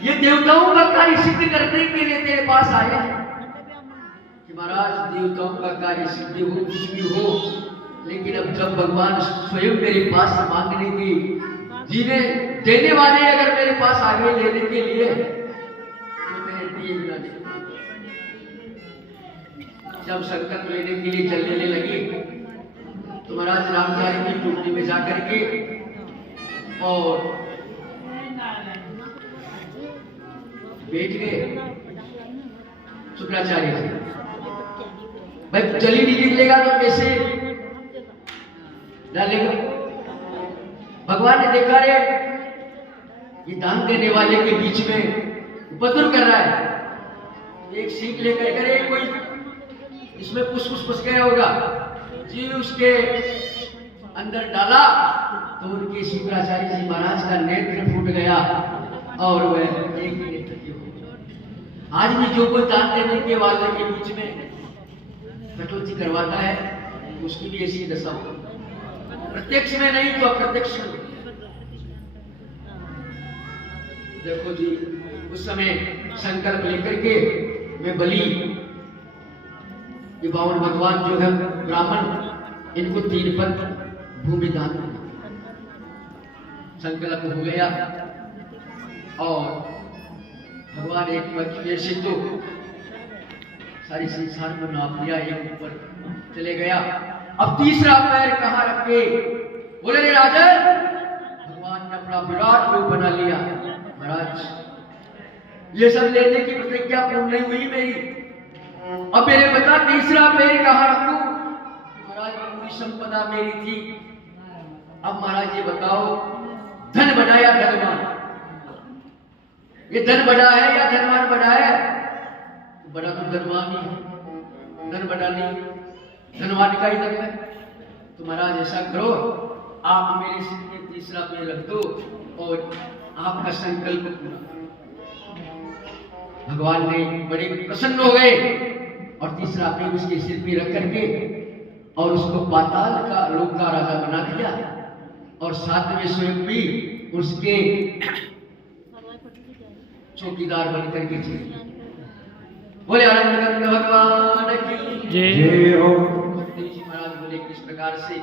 ये देवताओं का कार्य सिद्ध करने के लिए तेरे पास आया है कि महाराज देवताओं का कार्य सिद्ध हो, कुछ भी हो, लेकिन अब जब भगवान स्वयं मेरे पास मांगने की जीने देने वाले अगर मेरे पास आ गए लेने के लिए तो मेरे दिए बिना नहीं। जब संकल्प लेने के लिए चलने लगी तो महाराज रामचारी की टोकरी में जाकर के और बैठ गए शुक्राचार्य जी। भाई चल ही नहीं निकलेगा तो कैसे डालेगा? भगवान ने देखा रे ये दान देने वाले के बीच में उपद्रव कर रहा है, एक सीख लेकर करे कोई इसमें फुस गया होगा जी, उसके अंदर डाला तो उनके शुक्राचार्य जी महाराज का नेत्र फूट गया और वह एक नेत्र की हो गया। आज भी जो कोई दान देने के वाले के बीच में कटौती करवाता है उसकी भी ऐसी दशा हो, प्रत्यक्ष में नहीं तो अप्रत्यक्ष में। देखो जी उस समय संकल्प लेकर के मैं बलि ये बावन भगवान जो है ब्राह्मण इनको 3 पद भूमि दान संकल्प हो गया और भगवान एक पद से तो सारी संसार को नाप लिया, एक ऊपर चले गया। अब तीसरा पैर कहाँ रखे? बोले रे राजन, भगवान ने अपना विराट रूप बना लिया। महाराज ये सब लेने की प्रतिज्ञा पूर्ण नहीं हुई मेरी, अब मेरे बता तीसरा पैर कहाँ रखूं? महाराज पूरी संपदा मेरी थी, अब महाराज ये बताओ धन बना या धनवान? ये धन बड़ा है या धनवान बड़ा है? बड़ा तो धनवान ही है, धन बड़ा नहीं, धनवान का ही धन है। तो महाराज ऐसा करो आप मेरे सिर में तीसरा पैर रख दो और आपका संकल्प पूरा। भगवान ने बड़े प्रसन्न हो गए और तीसरा पैर उसके सिर पे रख करके और उसको पाताल का लोक का राजा बना दिया और साथ में स्वयं भी उसके चौकीदार बन करके चले। बोले आनंद भगवान की जय हो। महाराज बोले किस प्रकार से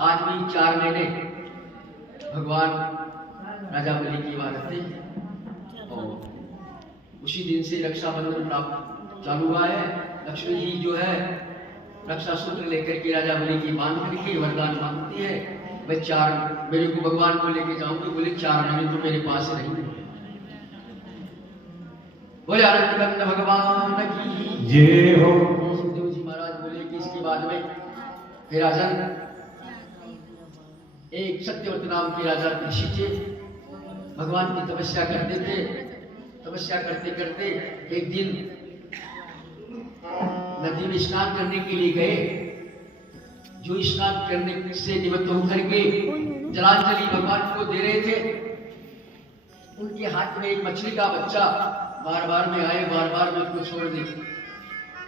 आज भी 4 महीने भगवान राजा बलि की इबादतें और उसी दिन से रक्षाबंधन प्राप्त चालू हुआ है। लक्ष्मी जी जो है रक्षा सूत्र लेकर के राजा बलि की बांध करके वरदान मांगती है, मैं 4 मेरे को भगवान को लेके जाऊंगी। बोले 4 महीने तो मेरे पास नहीं। बोले आनंद भगवान की जय हो। सुखदेव जी महाराज बोले कि इसके बाद में हे राजन, एक सत्यव्रत नाम के राजा ऋषि भगवान की तपस्या करते थे। तपस्या करते करते एक दिन नदी में स्नान करने के लिए गए। जो स्नान करने से निमित्त होकर के जलांजलि भगवान को दे रहे थे, उनके हाथ में एक मछली का बच्चा बार बार में आए, बार बार में उसको छोड़ दी।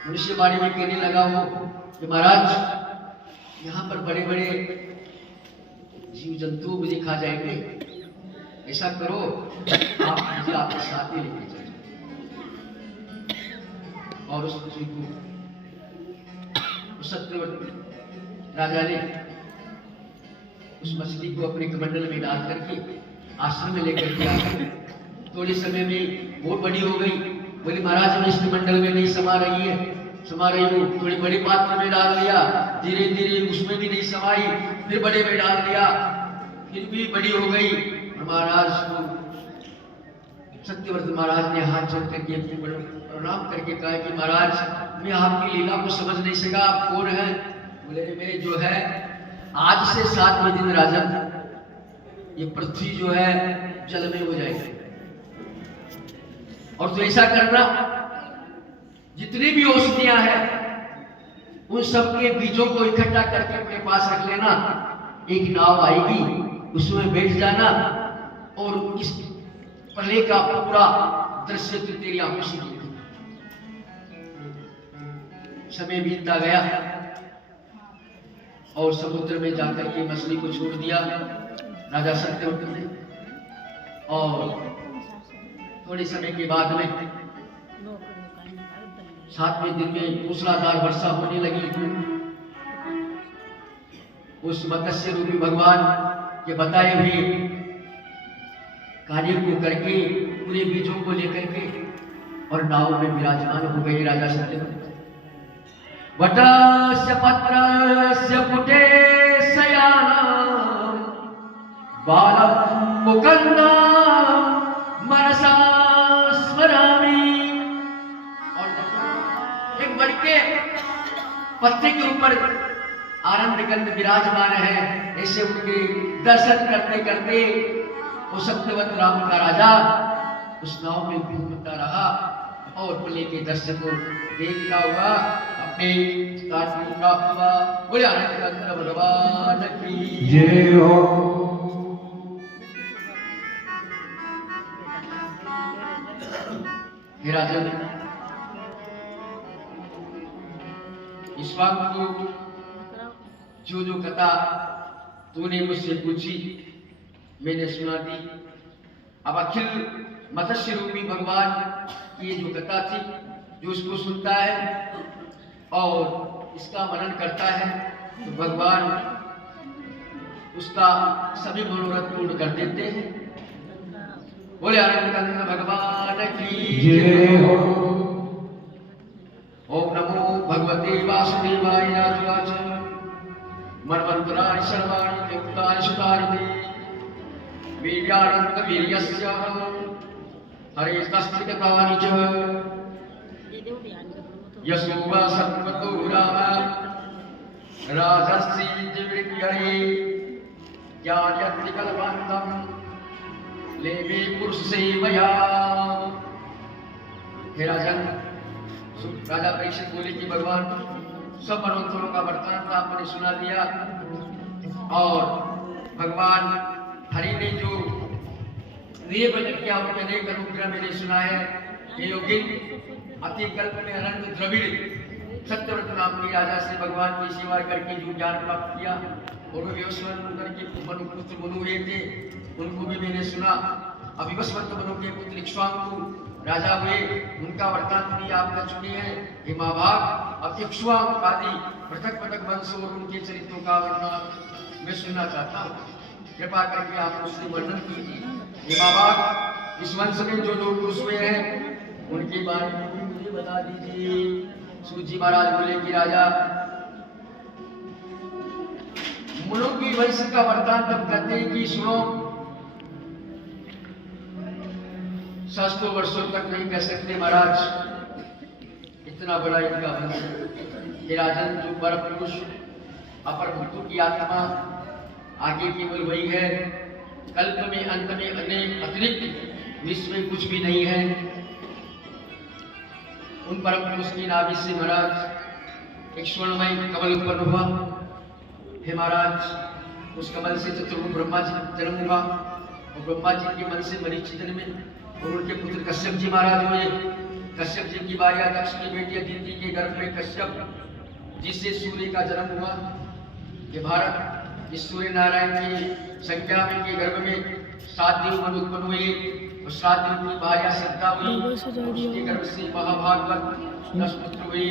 भविष्यवाणी में कहने लगा वो कि महाराज यहाँ पर बड़े बड़े जीव जंतु मुझे खा जाएंगे, ऐसा करो आप मुझे आपके साथ ही लेके चलो। और उस मछली को सत्यव्रत राजा ने उस मछली को अपने कमंडल में डाल करके आश्रम में लेकर के आए। थोड़े समय में बहुत बड़ी हो गई। बोले महाराज मैं इस कमंडल में नहीं समा रही है, समा रही हूँ। थोड़ी बड़ी पात्र में डाल दिया, धीरे धीरे उसमें भी नहीं समाई, फिर बड़े में डाल दिया, फिर भी बड़ी हो गई। महाराज को सत्यव्रत महाराज ने हाथ जोड़ करके प्रणाम करके कहा कि महाराज मैं आपकी लीला को समझ नहीं सका, आप कौन है? बोले मैं जो है आज से 7वें दिन राजन ये पृथ्वी जो है जल में हो जाएगी, और तो ऐसा करना जितनी भी औषधियां हैं उन सबके बीजों को इकट्ठा करके अपने पास रख लेना। एक नाव आएगी उसमें बैठ जाना और इस प्रलय का पूरा दृश्य तो तेरी आंखों से दिखेगा। समय बीतता गया और समुद्र में जाकर के मछली को छोड़ दिया राजा सत्यव्रत ने। और थोड़े समय के बाद में 7वें दिन में मूसलाधार वर्षा होने लगी। उस मत्स्य रूपी भगवान के बताए हुए कार्य को करके पूरे बीजों को लेकर के और नाव में विराजमान हो गए राजा सत्यवती। वटस्य पत्रस्य पुटे शयानम् बालं मुकुन्दं मनसा स्मरामि। और एक बड़के पत्ते के ऊपर आनंद कंद विराजमान है। ऐसे उनके दर्शन करते करते वो सत्यवत राम का राजा उस नाव में घूमता रहा और प्ले के दर्शन को देखता हुआ अपने स्थान को प्राप्त हुआ। बोले आनंद कंद भगवान की जय हो। हे राजन, ईश्वर को जो कथा तूने मुझसे पूछी मैंने सुना दी। अब अखिल मत्स्य रूपी भगवान की जो कथा थी, जो उसको सुनता है और इसका मनन करता है तो भगवान उसका सभी मनोरथ पूर्ण कर देते हैं। बोले आनंद कंद भगवान की जय हो। ओम नमो भगवते वासुदेवाय राजवाच मन्वन्तराणि सर्वाणि देवतानि सुतानि वीर्यानन्द वीर्यस्य हरे तस्थितानि च यशो वा सत्वतो राम राजस्य विद्यरे ज्ञानयति कल्पान्तं लेवे पुरुष सेवया। हे राजन, राजा परीक्षित बोले कि भगवान सब मनोत्तरों का वर्तमान था आपने सुना दिया और भगवान हरि ने जो नियम वचन किया उनके अनेक अनुग्रह मैंने सुना है। हे योगी, अति कल्प में अनंत द्रविड़ सत्यव्रत नाम के राजा से भगवान की सेवा करके जो ज्ञान प्राप्त किया और वे विवस्वत के मनुपुत्र मनु हुए थे, उनको भी मैंने सुना। अब विवस्वत मनु के पुत्र इक्ष्वाकु राजा हुए, उनका वृत्तांत भी आपने सुनी है। हे महाभाग, अब इक्ष्वाकु आदि पृथक पृथक वंश और उनके चरित्रों का वर्णन मैं सुनना चाहता हूँ। कृपा करके आप उससे वर्णन कीजिए। हे महाभाग, इस वंश में जो जो पुरुष हुए हैं उनके बारे में मुझे बता दीजिए। सूत जी महाराज बोले कि राजा, मुनों की वंश का वरदान तब कहते हैं कि सुनो, सहस्त्रों वर्षों तक नहीं कह सकते महाराज, इतना बड़ा इनका वंश। हे राजन, जो पर पुरुष अपर भूतों की आत्मा आगे केवल वही है। कल्प में अंत में अनेक अतिरिक्त विश्व में कुछ भी नहीं है। उन परम पुरुष की नाभि से महाराज एक स्वर्णमय कमल उत्पन्न हुआ। हे महाराज, उस कमल से चतुर्मुख ब्रह्मा जी जन्म हुआ और ब्रह्मा जी के मन से मरीचि जन्मे और उनके पुत्र कश्यप जी महाराज हुए। कश्यप जी की भार्या दक्ष की बेटी अदिति के गर्भ में कश्यप जिससे सूर्य का जन्म हुआ। ये भारत, इस सूर्य नारायण की संख्या में के गर्भ में 7 देव मन उत्पन्न हुए और 7 देव की भार्या श्रद्धा हुई, उसके गर्भ से महाभागवत 10 पुत्र हुए।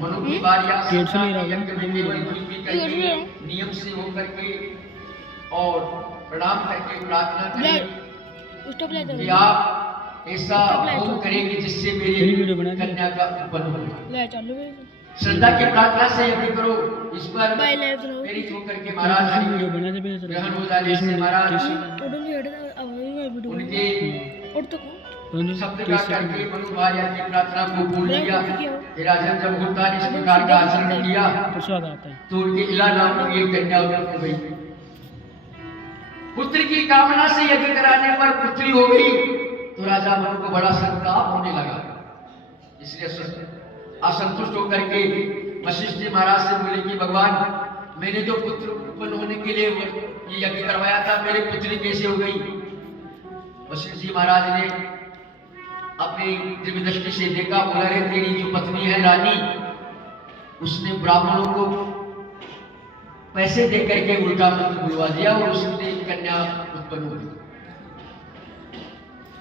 मनु की भार्या नियम से होकर के और प्रणाम करके प्रार्थना करें कि आप ऐसा होम करेंगे जिससे मेरी कन्या का उत्पन्न हो। श्रद्धा की प्रार्थना से यज्ञ करो। इस पर प्रेरित होकर के महाराज ग्रहण हो जाने से महाराज उनके शब्द का करके मनु भार्या की प्रार्थना को पूर्ण किया। राजन जब होता इस प्रकार का आचरण किया तो उनके इला नाम की एक कन्या उत्पन्न हो गई। पुत्र की कामना से यज्ञ कराने पर पुत्री हो गई तो राजा मनु को बड़ा संताप होने लगा। इसलिए असंतुष्ट होकर के वशिष्ठ जी महाराज से बोले कि भगवान, मैंने जो पुत्र उत्पन्न होने के लिए ये यज्ञ करवाया था, मेरी पुत्री कैसे हो गई? वशिष्ठ जी महाराज ने अपनी दिव्य दृष्टि से देखा, बोला रे तेरी जो पत्नी है रानी, उसने ब्राह्मणों को पैसे दे करके उल्टा मंत्र बुलवा दिया और उससे कन्या उत्पन्न हुई।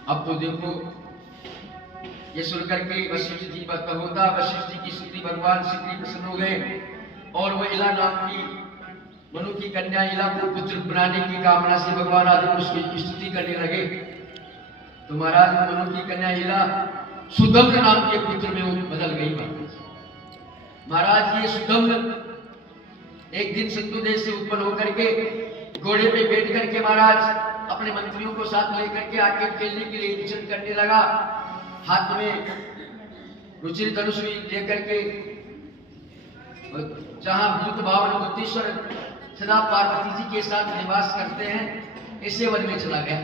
अब तो देखो ये सुनकर के वशिष्ठ जी होता वशिष्ठ जी की स्तुति भगवान श्री कृष्ण प्रसन्न हो गए और वह इला नाम की मनु की कन्या इला को पुत्र बनाने की कामना से भगवान आदि उसकी स्तुति करने लगे। तो महाराज मनु की कन्या इला सुदम्न नाम के पुत्र में बदल गई। महाराज ये सुदम्न एक दिन सिंधु देश से उत्पन्न होकर के घोड़े पे बैठ करके महाराज अपने मंत्रियों को साथ लेकर के आके खेलने के लिए विचरण करने लगा। हाथ में रुचिर धनुष लेकर के जहां भूत भावन बुद्धीश्वर सदा पार्वती जी के साथ निवास करते हैं ऐसे वन में चला गया।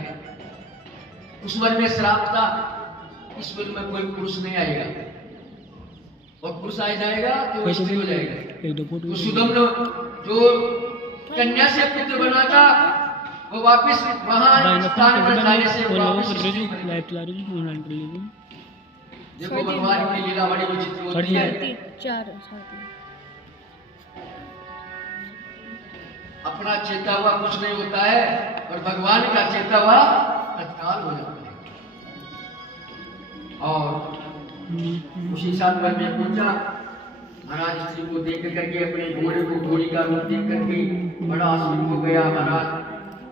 उस वन में श्राप था, इस वन में कोई पुरुष नहीं आएगा और पुरुष आ जाएगा तो स्त्री हो जाएगा। तो सुदम्न जो कन्या से पुत्र बना था वो वापस वहां स्थान पर जाने से देखो भगवान की लीला बड़ी विचित्र होती है। अपना चेता हुआ कुछ नहीं होता है और भगवान का चेता हुआ तत्काल हो जाता है। और उसी साल भर में पूछा महाराज स्त्री को देख करके अपने घोड़े को घोड़ी का रूप देख करके बड़ा आश्चर्य हो गया। महाराज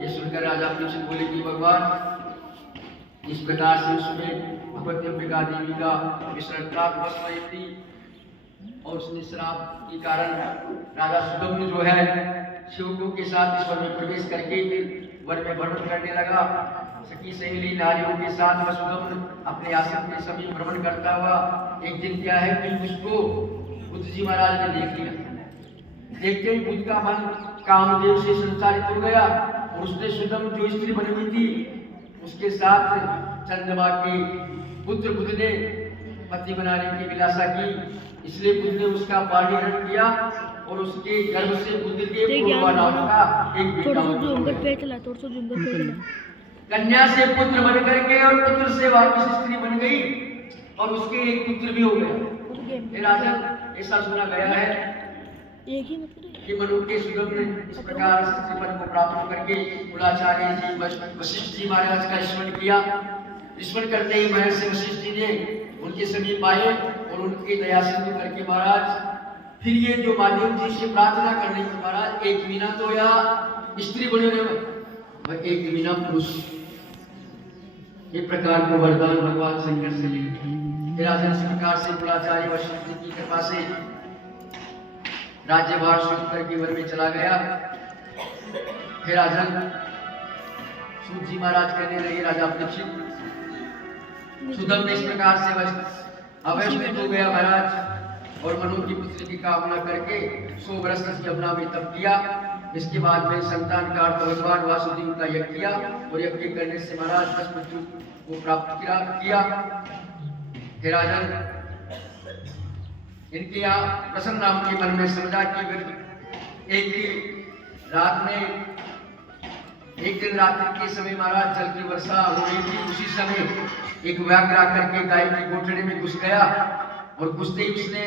ये सुनकर राजा कृष्ण बोले कि भगवान इस प्रकार से उसमें भगवती देवी का विश्रांति और उसने श्राप के कारण राजा सुदम्न जो है शिवकों के साथ इस वन में प्रवेश करके वन में भ्रमण करने लगा। सखी सहेली नारियों के साथ सुदम्न अपने आश्रम के समीप भ्रमण करता हुआ एक दिन क्या है कि उसको बुद्ध जी महाराज ने देख लिया। देखते ही बुद्ध का मन कामदेव से संचालित हो गया और उसने सुदम्न जो स्त्री बनी हुई थी उसके साथ चंद्रमा के पुत्र बुद्ध ने पति बनाने की विलासा की। इसलिए बुद्ध ने उसका पाणिग्रहण किया और उसके गर्भ से बुद्ध के पूर्वा नाम का एक बेटा हुआ। कन्या से पुत्र बन करके और पुत्र से वापस स्त्री बन गई और उसके एक पुत्र भी हो गया। राजन ऐसा सुना गया है कि मनु के सुदम्न ने इस प्रकार स्त्रीपद को प्राप्त करके कुलाचार्य जी वशिष्ठ जी महाराज का स्मरण किया। स्मरण करते ही महर्षि वशिष्ठ जी ने उनके समीप आए और उनकी दया सिंधु करके महाराज फिर ये जो महादेव जी से प्रार्थना करने की महाराज एक मीना तो या स्त्री बने हुए एक मीना पुरुष, ये प्रकार को वरदान भगवान शंकर से मिले। राजन इस प्रकार से कुलाचार्य वशिष्ठ जी की कृपा से राज्यभार स्वीकृत करके वन में चला गया। फिर राजन सूत जी महाराज कहने लगे राजा परीक्षित सुदम्न इस प्रकार से अवस्थित हो गया महाराज और मनु की पुत्री की कामना करके 100 वर्ष तक यमुना में तप किया। इसके बाद में संतान का भगवान वासुदेव का यज्ञ किया और यज्ञ करने से महाराज 10 पुत्र को प्राप्त किया। हे राजन इनके यहाँ प्रसन्न नाम के मन में समझा कि एक रात में एक दिन रात्रि के समय महाराज जल की वर्षा हो रही थी। उसी समय एक व्याघ्र आकर के गाय की गोठड़ी में घुस गया और घुसते ही उसने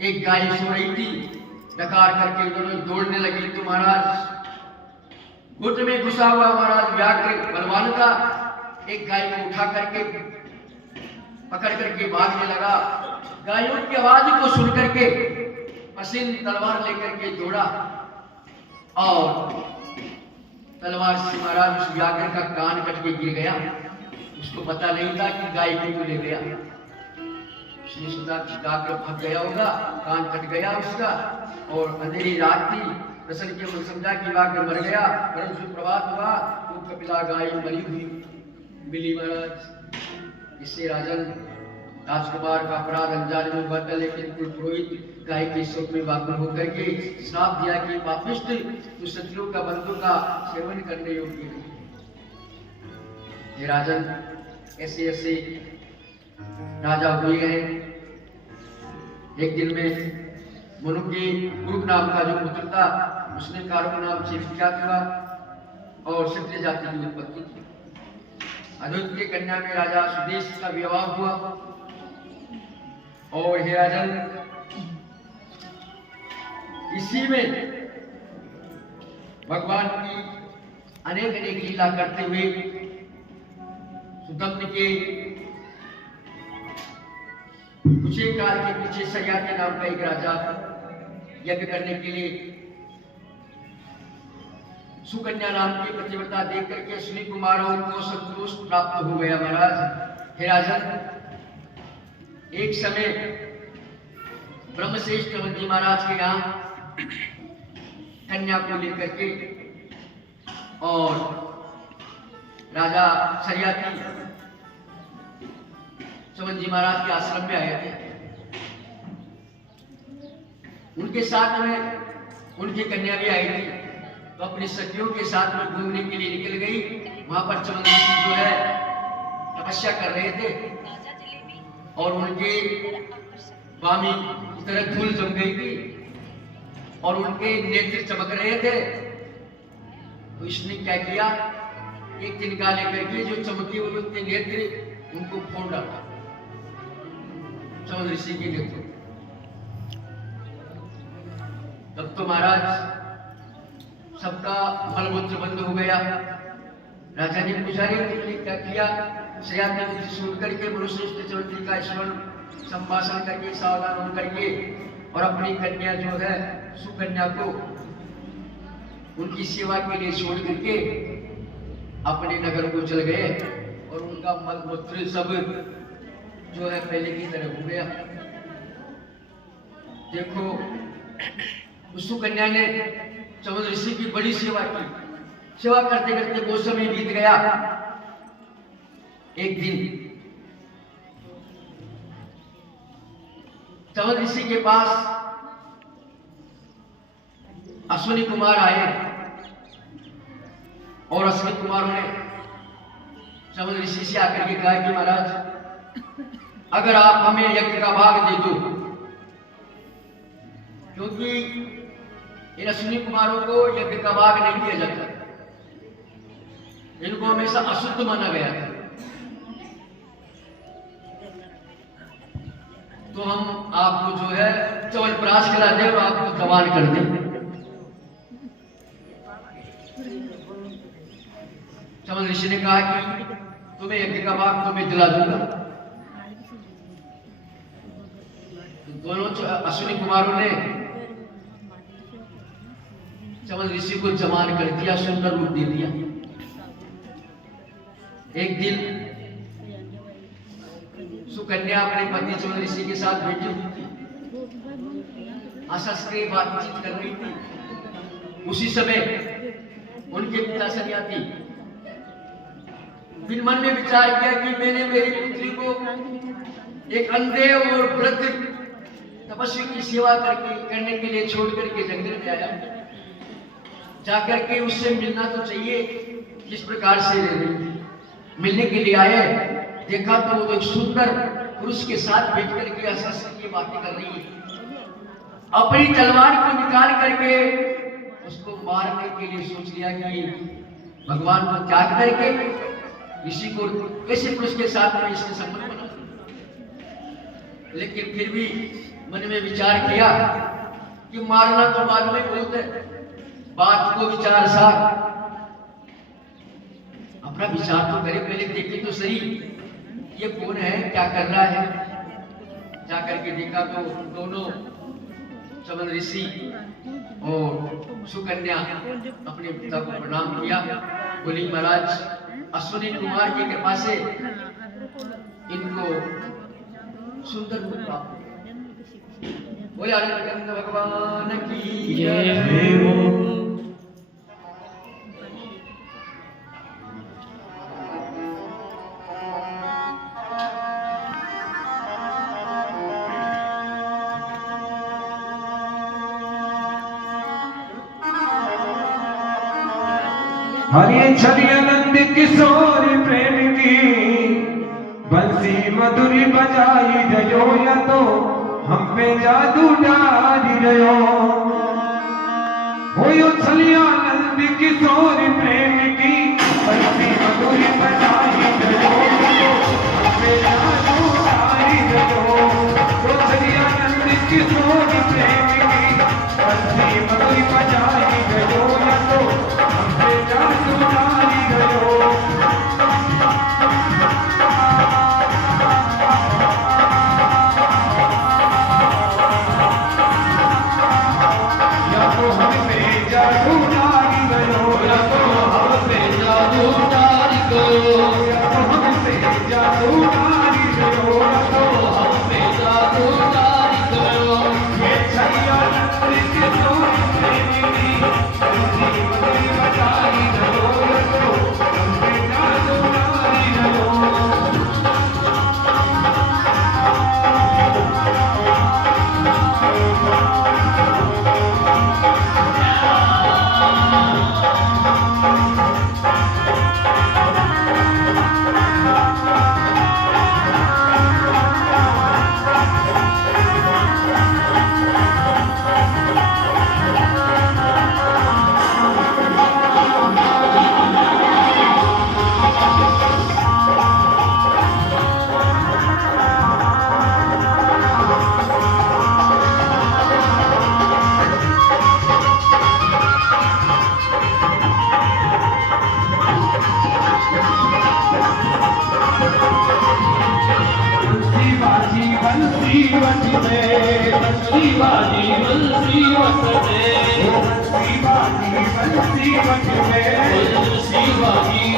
एक गाय सो रही थी डकार करके दोनों दौड़ने लगे। तो महाराज गुट में घुसा हुआ महाराज व्याघ्र बलवान का एक गाय को उठा करके पकड़ करके भागने लगा। गायों की आवाज को सुन करके पसीन तलवार लेकर के दौड़ा और तलवार से महाराज उस व्याघ्र का कान कट के गिर गया। उसको पता नहीं था कि गाय को ले गया। उसने सोचा कि व्याघ्र भाग गया होगा, कान कट गया उसका और अंधेरी रात थी। प्रसन्न के मन समझा कि व्याघ्र मर गया। परंतु प्रभात हुआ तो कपिला गाय मरी हुई मिली महाराज। इससे राजन राजकुमार का अपराध अनजाने में हुआ था, लेकिन पुरोहित गाय के शोक में वाकुल होकर के श्राप दिया कि पापिष्ठ तो शत्रुओं का बंधु का सेवन करने योग्य नहीं। ये राजन ऐसे ऐसे राजा हुए हैं। एक दिन में मनु के कुरुप नाम का जो पुत्र था उसने कारुक नाम से विख्यात हुआ और क्षत्रिय जाति की उत्पत्ति की। अद्वैत की कन्या में राजा सुदेश का विवाह हुआ और हे राजन इसी में भगवान की अनेक अनेक लीला करते हुए सुदम्न के कुछ एक काल के पीछे सयाति नाम का एक राजा यज्ञ करने के लिए सुकन्या नाम की पतिव्रता देख करके अश्विनी कुमारों को संतोष प्राप्त हो गया। महाराज हे राजन, एक समय ब्रह्मश्रेष्ठ मंत्री महाराज के यहाँ कन्या को लेकर के और राजा सरियाती चमन जी महाराज के आश्रम में आए थे। उनके साथ में उनकी कन्या भी आई थी, तो अपनी सखियों के साथ में घूमने के लिए निकल गई। वहां पर चमन ऋषि जो है तपस्या कर रहे थे और उनके स्वामी की तरह धूल जम गई थी और उनके नेत्र चमक रहे थे। तो इसने क्या किया, एक तिनका लेकर के जो चमके हुए उनके नेत्र उनको फोड़ डाला, चमन ऋषि के नेत्र। तब तो महाराज सबका मलमूत्र बंद हो गया। राजा ने पूछा, रे तुमने क्या किया? सयाति ने सुन करके मनुश्रेष्ठ चमन का स्मरण संभाषण करके सावधान होकर के और अपनी कन्या जो है सुकन्या को उनकी सेवा के लिए छोड़ करके अपने नगर को चल गए और उनका मलमूत्र सब जो है पहले की तरह हो गया। देखो, उस सुकन्या ने चमन ऋषि की बड़ी सेवा की। सेवा करते करते वो समय बीत गया। एक दिन चमन ऋषि के पास अश्विनी कुमार आए और अश्विनी कुमारों ने चमन ऋषि से आकर के कहा कि महाराज, अगर आप हमें यज्ञ का भाग दे दो, क्योंकि इन अश्विनी कुमारों को यज्ञ का भाग नहीं दिया जाता, इनको हमेशा अशुद्ध माना गया था, तो हम आपको जो है चवनप्राश खिला दें और आपको जवान कर दें। चमन ऋषि ने कहा कि तुम्हें यज्ञ का भाग तुम्हें दिला दूंगा। दोनों अश्विनी कुमारों ने चमन ऋषि को जवान कर दिया, सुंदर रूप दे दिया। एक दिन सुकन्या अपने पति चमन ऋषि के साथ बैठी हुई थी, आशास्त्रीय बातचीत कर रही थी। उसी समय उनके पिता सरियाती फिर मन में विचार किया कि मैंने मेरी पुत्री को एक अंधे और वृद्ध तपस्वी की सेवा करने के लिए छोड़ करके जंगल में आया, जाकर के उससे मिलना तो चाहिए। किस प्रकार से मिलने के लिए आए, देखा तो वो एक सुंदर पुरुष के साथ बैठ करके अशास्त्र की बातें कर रही है। अपनी तलवार को निकाल करके उसको मारने के लिए सोच लिया कि भगवान को त्याग करके ऋषि को कैसे पुरुष के साथ में इसने संबंध बना। लेकिन फिर भी मन में विचार किया कि मारना तो बाद में बहुत है, बात को विचार साथ अपना विचार तो करे, पहले देखे तो सही ये कौन है, क्या कर रहा है। जाकर के देखा तो दोनों चमन ऋषि और सुकन्या अपने पिता को प्रणाम किया। बोली, महाराज अश्विनी कुमार की कृपा से इनको सुंदर रूप प्राप्त। बोले आनंद भगवान की जय हो। हरि छवि आनंद किशोर प्रेम की बंसी मधुरी बजाई रहो, या तो हम पे जादू डारी रहो। हो छवि आनंद किशोर प्रेम की बंसी मधुरी बजाई रहो, या तो हम पे जादू डारी रहो। हो छवि आनंद किशोर प्रेम की बंसी मधुरी बजाई रहो, या तो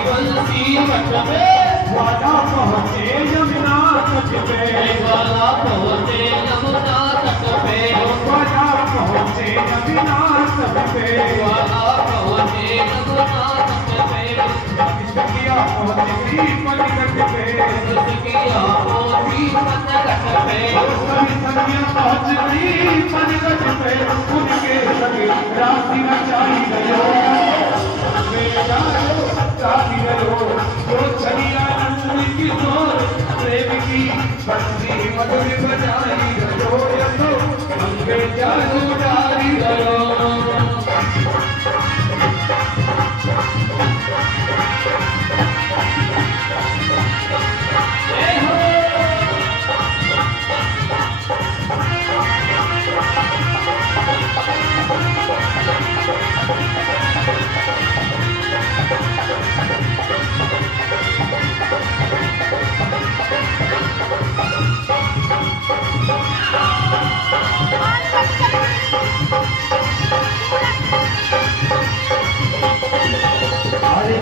बंसी घट में वाला पहुँचे यमुना तट पे वाला पहुँचे यमुना तट पे वाला पहुँचे यमुना तट पे वाला पहुँचे यमुना तट पे किसकिया पहुँच गई पनघट पे किसकिया पहुँची पनघट पे सभी संगिया पहुँच गई पनघट पे उनके लगे राशि रचाई गयो राशि गयो वो छलिया नंद की जोर प्रेम की बंसी मधुर बजाई गयो यतो अंगे जादू डारी गयो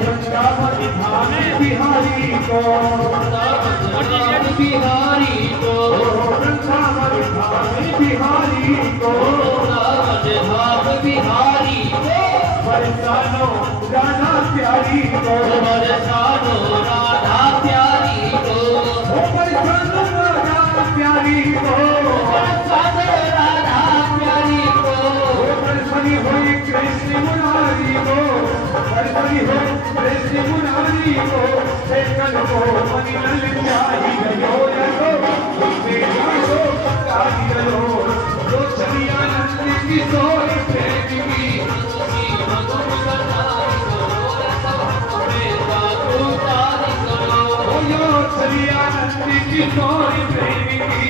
वृंदावन धामे बिहारी को बिहारी को वृंदावन धामे बिहारी को धाम बिहारी को बरसानो राधा प्यारी को बरसानो राधा प्यारी को बरसानो राधा प्यारी को बरसानो राधा प्यारी को बरसनी हुई कृष्ण मुरारी को बरसनी हो कृष्ण मुरारी को देखन को मनी ललचाई गयो यतो उसमें जाओ तारी गयो जो चलिया नंद की सोई प्रेम की ओ यो चलिया नंद की सोई प्रेम की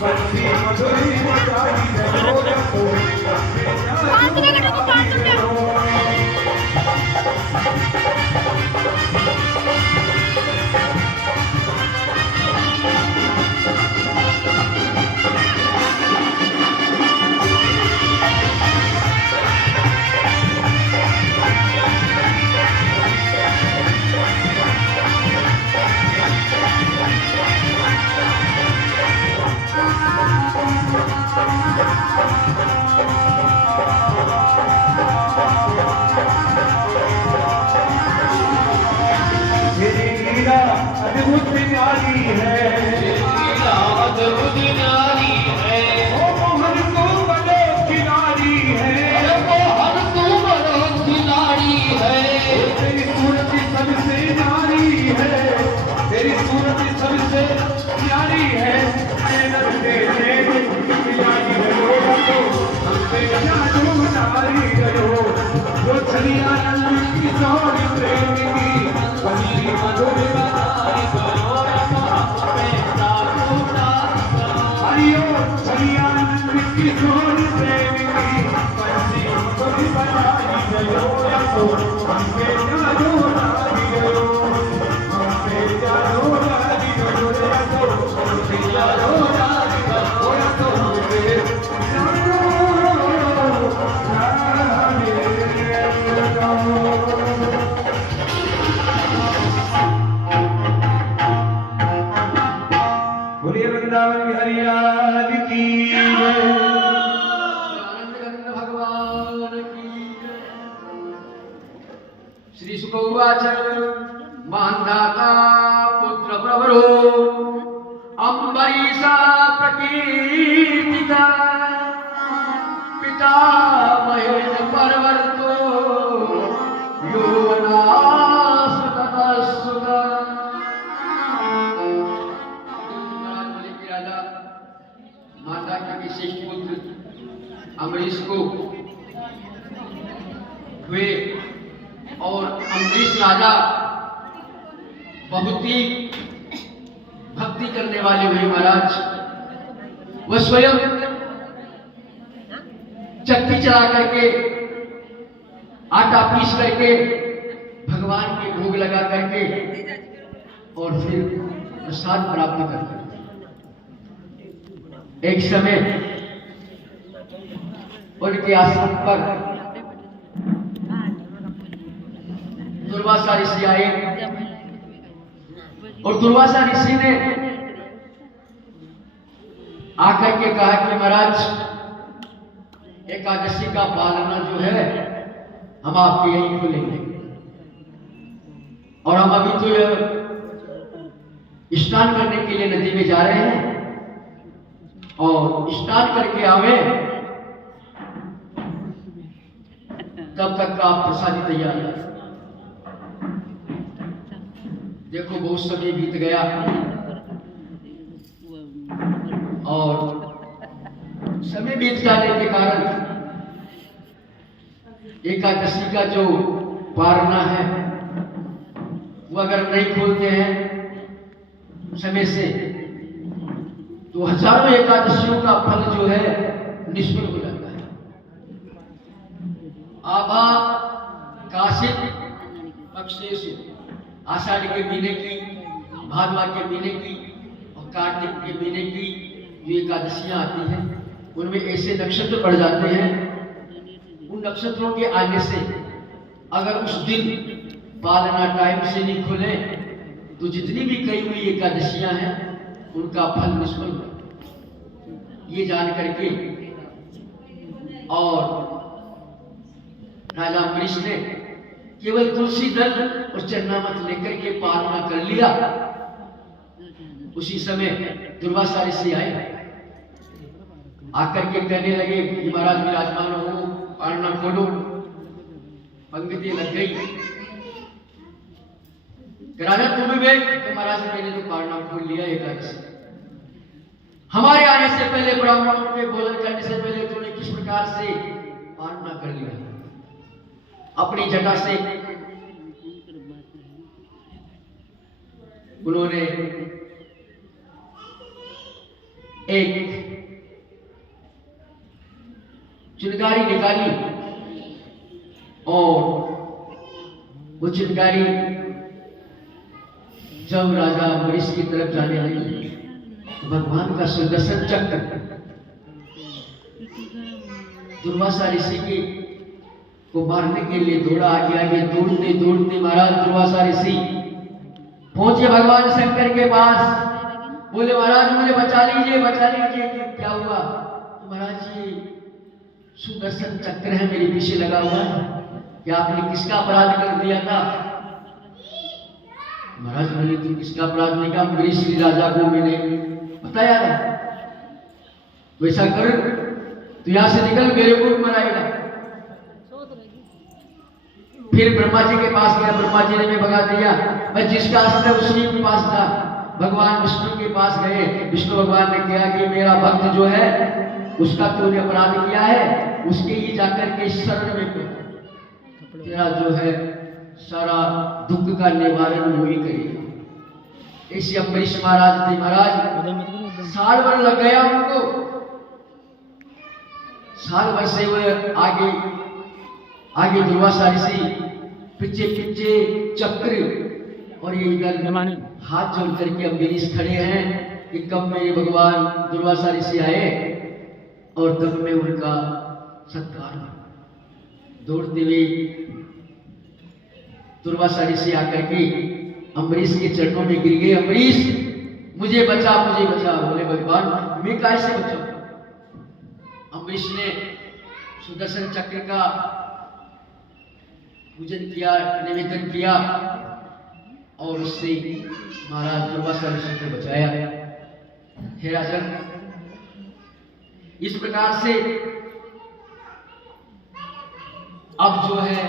बंसी मधुरी बजाई गयो यतो उसमें जाओ तारी गयो अद्भुत नारी है अद्भुत नारी है ओ मोहन को बनो खिलाड़ी है मोहन तू बड़ो खिलाड़ी है तेरी सूरत सबसे नारी है तेरी सूरत सबसे प्यारी है नारी गयो जो छलिया नंद की सोनी प्रेम की बंसी मधुर बनाई गयो हरियो छलिया नंद की सोनी प्रेम की बंसी मधुर बनाई गयो तो हमके जादू डाली गयो हमके जादू डाली गयो तो हमके जादू डाली गयो तो हमके जादू बोलिए वृंदावन बिहारी लाल की जय। आनंद भगवान की श्री शुक उवाच मान्धाता पुत्र प्रवरो अम्बरीषा प्रकीर्तिता पिता महेश परवर्तो माता के विशिष्ट पुत्र अम्बरीश को हुए और अम्बरीश राजा बहुत ही भक्ति करने वाले हुए महाराज। वह स्वयं चक्की चला करके आटा पीस करके भगवान के भोग लगा करके और फिर प्रसाद प्राप्त करते। एक समय उनके आश्रम पर दुर्वासा ऋषि आए और दुर्वासा ऋषि ने आकर के कहा कि महाराज एकादशी का पालना जो है हम आपके यहीं खोलेंगे और हम अभी तो स्नान करने के लिए नदी में जा रहे हैं और स्नान करके आवे तब तक का आप प्रसादी तैयार है। देखो बहुत समय बीत गया और समय बीत जाने के कारण एकादशी का जो पारना है वो अगर नहीं खोलते हैं समय से तो हजारों एकादशियों का फल जो है निष्फल हो जाता है। आभा काशिक पक्षेश आषाढ़ के महीने की, भादवा के महीने की और कार्तिक के महीने की जो एकादशियां आती हैं उनमें ऐसे नक्षत्र पड़ जाते हैं। उन नक्षत्रों के आने से अगर उस दिन पालना टाइम से नहीं खुले तो जितनी भी कई हुई एकादशियां हैं उनका फल निष्फल हुआ। ये जान करके और राजा अम्बरीश ने केवल तुलसी दल और चरनामत लेकर के पालना कर लिया। उसी समय दुर्वासा ऋषि आए, आकर के कहने लगे कि महाराज विराजमान हो, पालना खोलो। पंक्ति लग गई, राजा तुम भी बैठ। तो महाराज मैंने तो पालना खोल लिया एकादशी। हमारे आने से पहले, ब्राह्मणों के भोजन करने से पहले तूने किस प्रकार से पालना कर लिया। अपनी जटा से उन्होंने एक चिनगारी निकाली और वो चिनगारी जब राजा अम्बरीश की तरफ जाने लगी तो भगवान का सुदर्शन चक्र दुर्वासा ऋषि को मारने के लिए दौड़ा। आगे आगे दौड़ते दौड़ते महाराज दुर्वासा ऋषि पहुंचे भगवान शंकर के पास। बोले महाराज मुझे बचा लीजिए, बचा लीजिए। क्या हुआ? तो महाराज जी सुदर्शन चक्र है मेरे पीछे लगा हुआ है, क्या आपने किसका अपराध कर दिया था? महाराज मैंने तो किसका अपराध नहीं किया, अम्बरीश राजा को मैंने बताया था। तो ऐसा कर, तो यहां से निकल, मेरे को मराएगा। फिर ब्रह्मा जी के पास गया, ब्रह्मा जी ने भी भगा दिया। मैं जिसका अस्त्र उसी के पास था। भगवान विष्णु के पास गए, विष्णु भगवान ने कहा कि मेरा भक्त जो है उसका तूने अपराध किया है, उसके ही जाकर के शरण में तेरा जो है सारा दुख का निवारण वही करेगा। ऐसे अम्बरीश महाराज थे। महाराज 60 वर्ष लग गया उनको। 60 वर्ष से वो आगे दुर्वासा ऋषि पीछे पीछे चक्र और ये इधर हाथ जोड़ करके अम्बरीश खड़े हैं कि कब मेरे भगवान दुर्वासा ऋषि आए और तब में उनका सत्कार। दौड़ते हुए दुर्वासा ऋषि आकर के अम्बरीश के चरणों में गिर गए। अम्बरीश मुझे बचा, मुझे बचा। बोले भगवान मैं कैसे बचाऊं? अम्बरीश ने सुदर्शन चक्र का पूजन किया, निवेदन किया और उससे महाराज दुर्वासा ऋषि को बचाया। हे राजन, इस प्रकार से अब जो है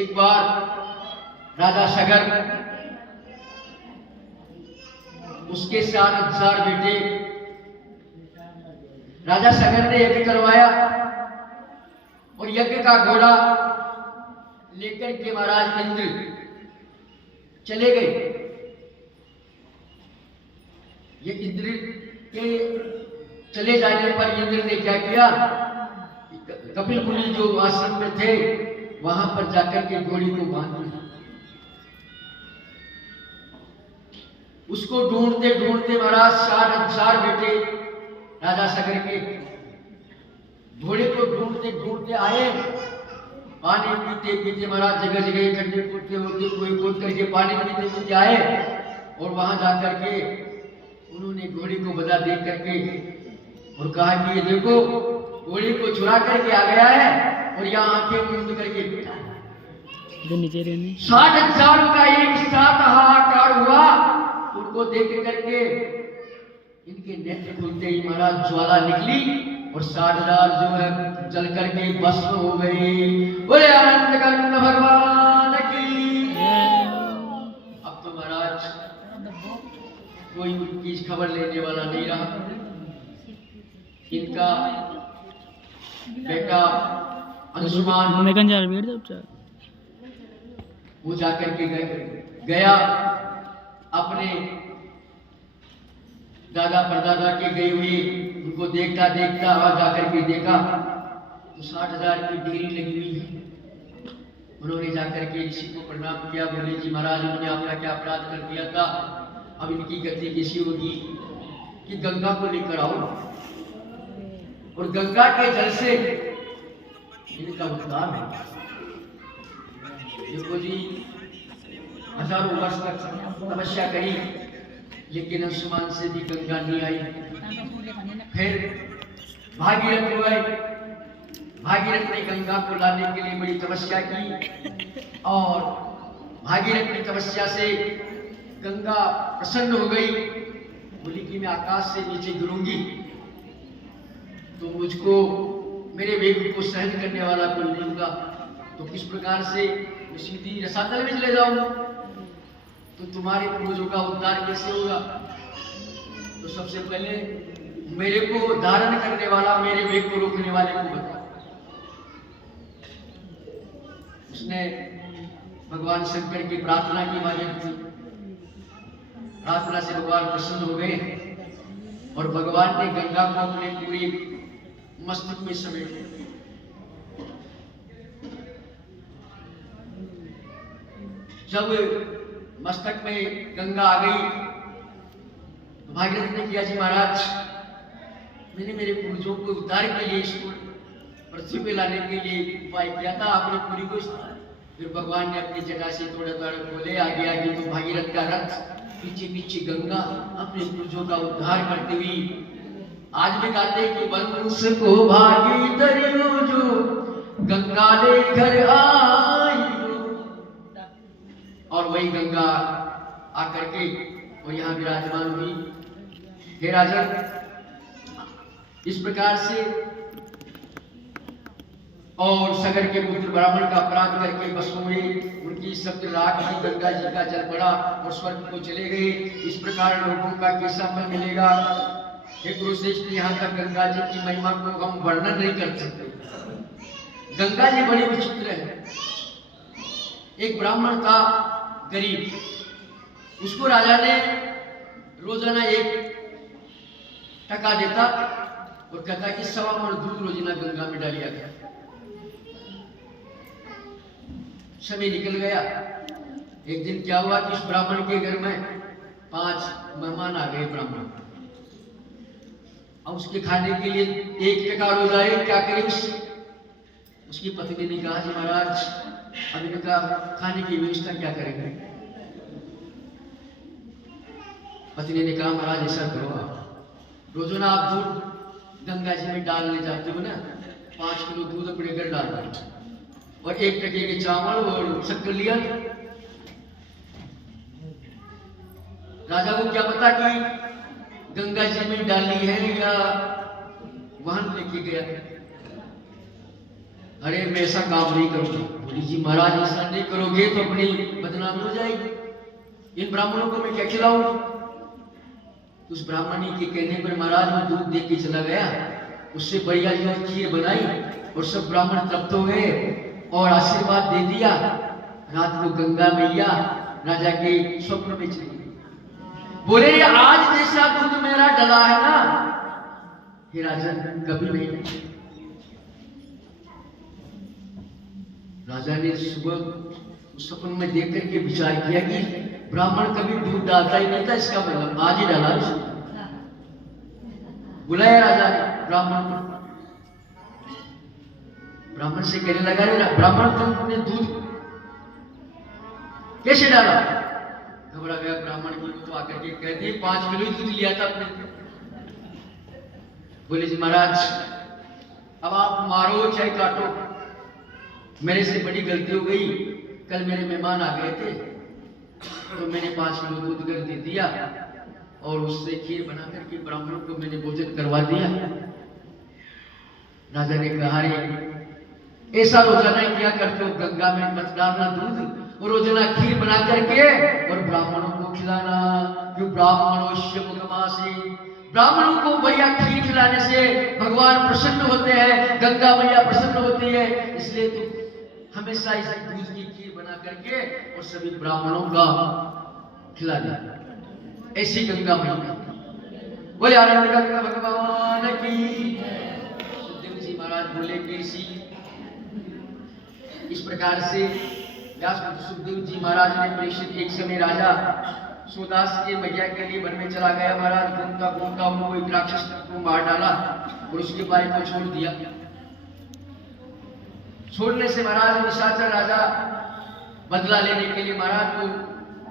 एक बार राजा सगर उसके 7,000 बेटे, राजा सगर ने यज्ञ करवाया और यज्ञ का घोड़ा लेकर के महाराज इंद्र चले गए। ये इंद्र के चले जाने पर इंद्र ने क्या किया, कपिल मुनि जो आश्रम में थे वहां पर जाकर के घोड़ी को बांध दिया। उसको ढूंढते ढूंढते महाराज 7,000 बेटे राजा सगर के घोड़े को ढूंढते ढूंढते आए पानी पीते पीते महाराज जगह जगह इकट्ठे कूदते होते कोई कूद करके पानी पीते पीते आए और वहां जाकर के उन्होंने घोड़ी को बधा देख करके और कहा कि ये देखो घोड़ी को चुरा करके आ गया है और यहाँ आंखें मूंद करके बैठा है। 60,000 का एक साथ हाहाकार हुआ। उनको देख करके इनके नेत्र खुलते ही महाराज ज्वाला निकली और 60,000 जो है जल करके भस्म हो गई। बोले आनंद कंद भगवान की। अब तो महाराज कोई उनकी खबर लेने वाला नहीं रहा। इनका बेटा अंशुमान वो जाकर के गया अपने दादा परदादा के गई हुई उनको देखता देखता वहां जाकर के देखा तो 60,000 की ढेरी लगी हुई है। उन्होंने जाकर के ऋषि को प्रणाम किया। बोले जी महाराज उन्होंने आपका क्या अपराध कर दिया था, अब इनकी गति कैसी होगी कि गंगा को लेकर आओ और गंगा के जल से इनका उद्धार हो। देखो जी हजारों वर्ष तक तपस्या करी लेकिन अंशुमान से भी गंगा नहीं आई। फिर भागीरथ हुए। भागीरथ ने गंगा को लाने के लिए बड़ी तपस्या की और भागीरथ की तपस्या से गंगा प्रसन्न हो गई। बोली कि मैं आकाश से नीचे गिरूंगी तो मुझको मेरे वेग को सहन करने वाला कोई नहीं होगा, तो किस प्रकार से सीधी रसातल में चले जाऊं तो तुम्हारे पूर्वजों का उद्धार कैसे होगा। तो सबसे पहले मेरे को धारण करने वाला मेरे वेग को रोकने वाले को बता। उसने भगवान शंकर की प्रार्थना की माध्यम से प्रार्थना से भगवान प्रसन्न हो गए और भगवान ने गंगा को अपने पूरे मस्तक में समेट लिया। जब मस्तक में गंगा आ गई तो भागीरथ ने किया जी महाराज मैंने मेरे पूर्वजों को उद्धार के लिए इसको पृथ्वी पे लाने के लिए उपाय किया था, आपने पूरी को फिर भगवान ने अपनी जटा से थोड़े थोड़े बोले आगे आगे तो भागीरथ का रथ पीछे पीछे गंगा अपने पूर्वजों का उद्धार करते हुई आज भी गाते कि वंश को भागी तरियो जो गंगा ले घर आई। और वही गंगा आकर के वो यहाँ विराजमान हुई। हे राजन इस प्रकार से और सगर के पुत्र ब्राह्मण का अपराध करके बस हुए, उनकी सप्त राख में गंगा जी का जल पड़ा और स्वर्ग को चले गए। इस प्रकार लोगों का कैसा फल मिलेगा। हे गुरुश्रेष्ठ यहाँ तक गंगा जी की महिमा को हम वर्णन नहीं कर सकते। गंगा जी बड़ी विचित्र है। एक ब्राह्मण था गरीब, उसको राजा ने रोजाना 1 टका देता और कहता कि 1.25 मन दूध रोजाना गंगा में डालिया गया। समय निकल गया। एक दिन क्या हुआ कि उस ब्राह्मण के घर में 5 मेहमान आ गए ब्राह्मण। अब उसके खाने के लिए 1 टका रोज आए, क्या करे उसकी पत्नी ने कहा जी महाराज अब इनका खाने की व्यवस्था क्या करेंगे। पत्नी ने कहा महाराज ऐसा करो आप रोजाना आप दूध गंगा जी में डालने जाते हो ना, 5 किलो दूध अपने घर डाल दो और 1 टके के चावल और शक्कर लिया। राजा को क्या पता कि गंगा जी में डाली है या वाहन लेके गया। अरे मैं ऐसा काम नहीं करूंगा। बोली जी महाराज ऐसा नहीं करोगे तो अपनी बदनामी हो जाएगी, इन ब्राह्मणों को मैं क्या खिलाऊं। उस ब्राह्मणी के कहने पर महाराज वो दूध दे के चला गया। उससे बढ़िया जो खीर बनाई और सब ब्राह्मण तृप्त हो गए और आशीर्वाद दे दिया। रात को गंगा मैया राजा के स्वप्न में चली गई। बोले आज जैसा दूध मेरा डला है ना हे राजन कभी नहीं। राजा ने सुबह उस स्वप्न में देख करके विचार किया कि ब्राह्मण कभी दूध डालता ही नहीं था, इसका मतलब आज ही डाला। बुलाया राजा ने ब्राह्मण को। ब्राह्मण से कहने लगा, रे ब्राह्मण तुमने दूध कैसे डाला? घबरा गया ब्राह्मण की, तो आकर के कहते 5 किलो दूध लिया था अपने। बोले जी महाराज अब आप मारो चाहे काटो, मेरे से बड़ी गलती हो गई। कल मेरे मेहमान आ गए थे तो मैंने 5 किलो दूध कर दे दिया और उससे खीर बना करके ब्राह्मणों को मैंने भोजन करवा दिया। राजा ने कहा, रे ऐसा रोजाना क्या करते हो? गंगा में मत डालना दूध, रोजाना खीर बना करके और ब्राह्मणों को खिलाना। क्यों? ब्राह्मणोश्य मुखमासी, ब्राह्मणों को बढ़िया खीर खिलाने से भगवान प्रसन्न होते हैं, गंगा मैया प्रसन्न होती है। इसलिए तो हमेशा इस दूध की खीर बना करके और सभी ब्राह्मणों का खिला देना। ऐसी गंगा मैया बोले आनंद गंगा भगवान की। सुखदेव जी महाराज बोले कि इस प्रकार से सुखदेव जी महाराज ने परीक्षित, एक समय राजा सुदास के मैया के लिए वन में चला गया। महाराज घूमता उनको एक राक्षस को मार डाला और उसके भाई को छोड़ दिया। छोड़ने से महाराज निशाचर राजा बदला लेने के लिए महाराज को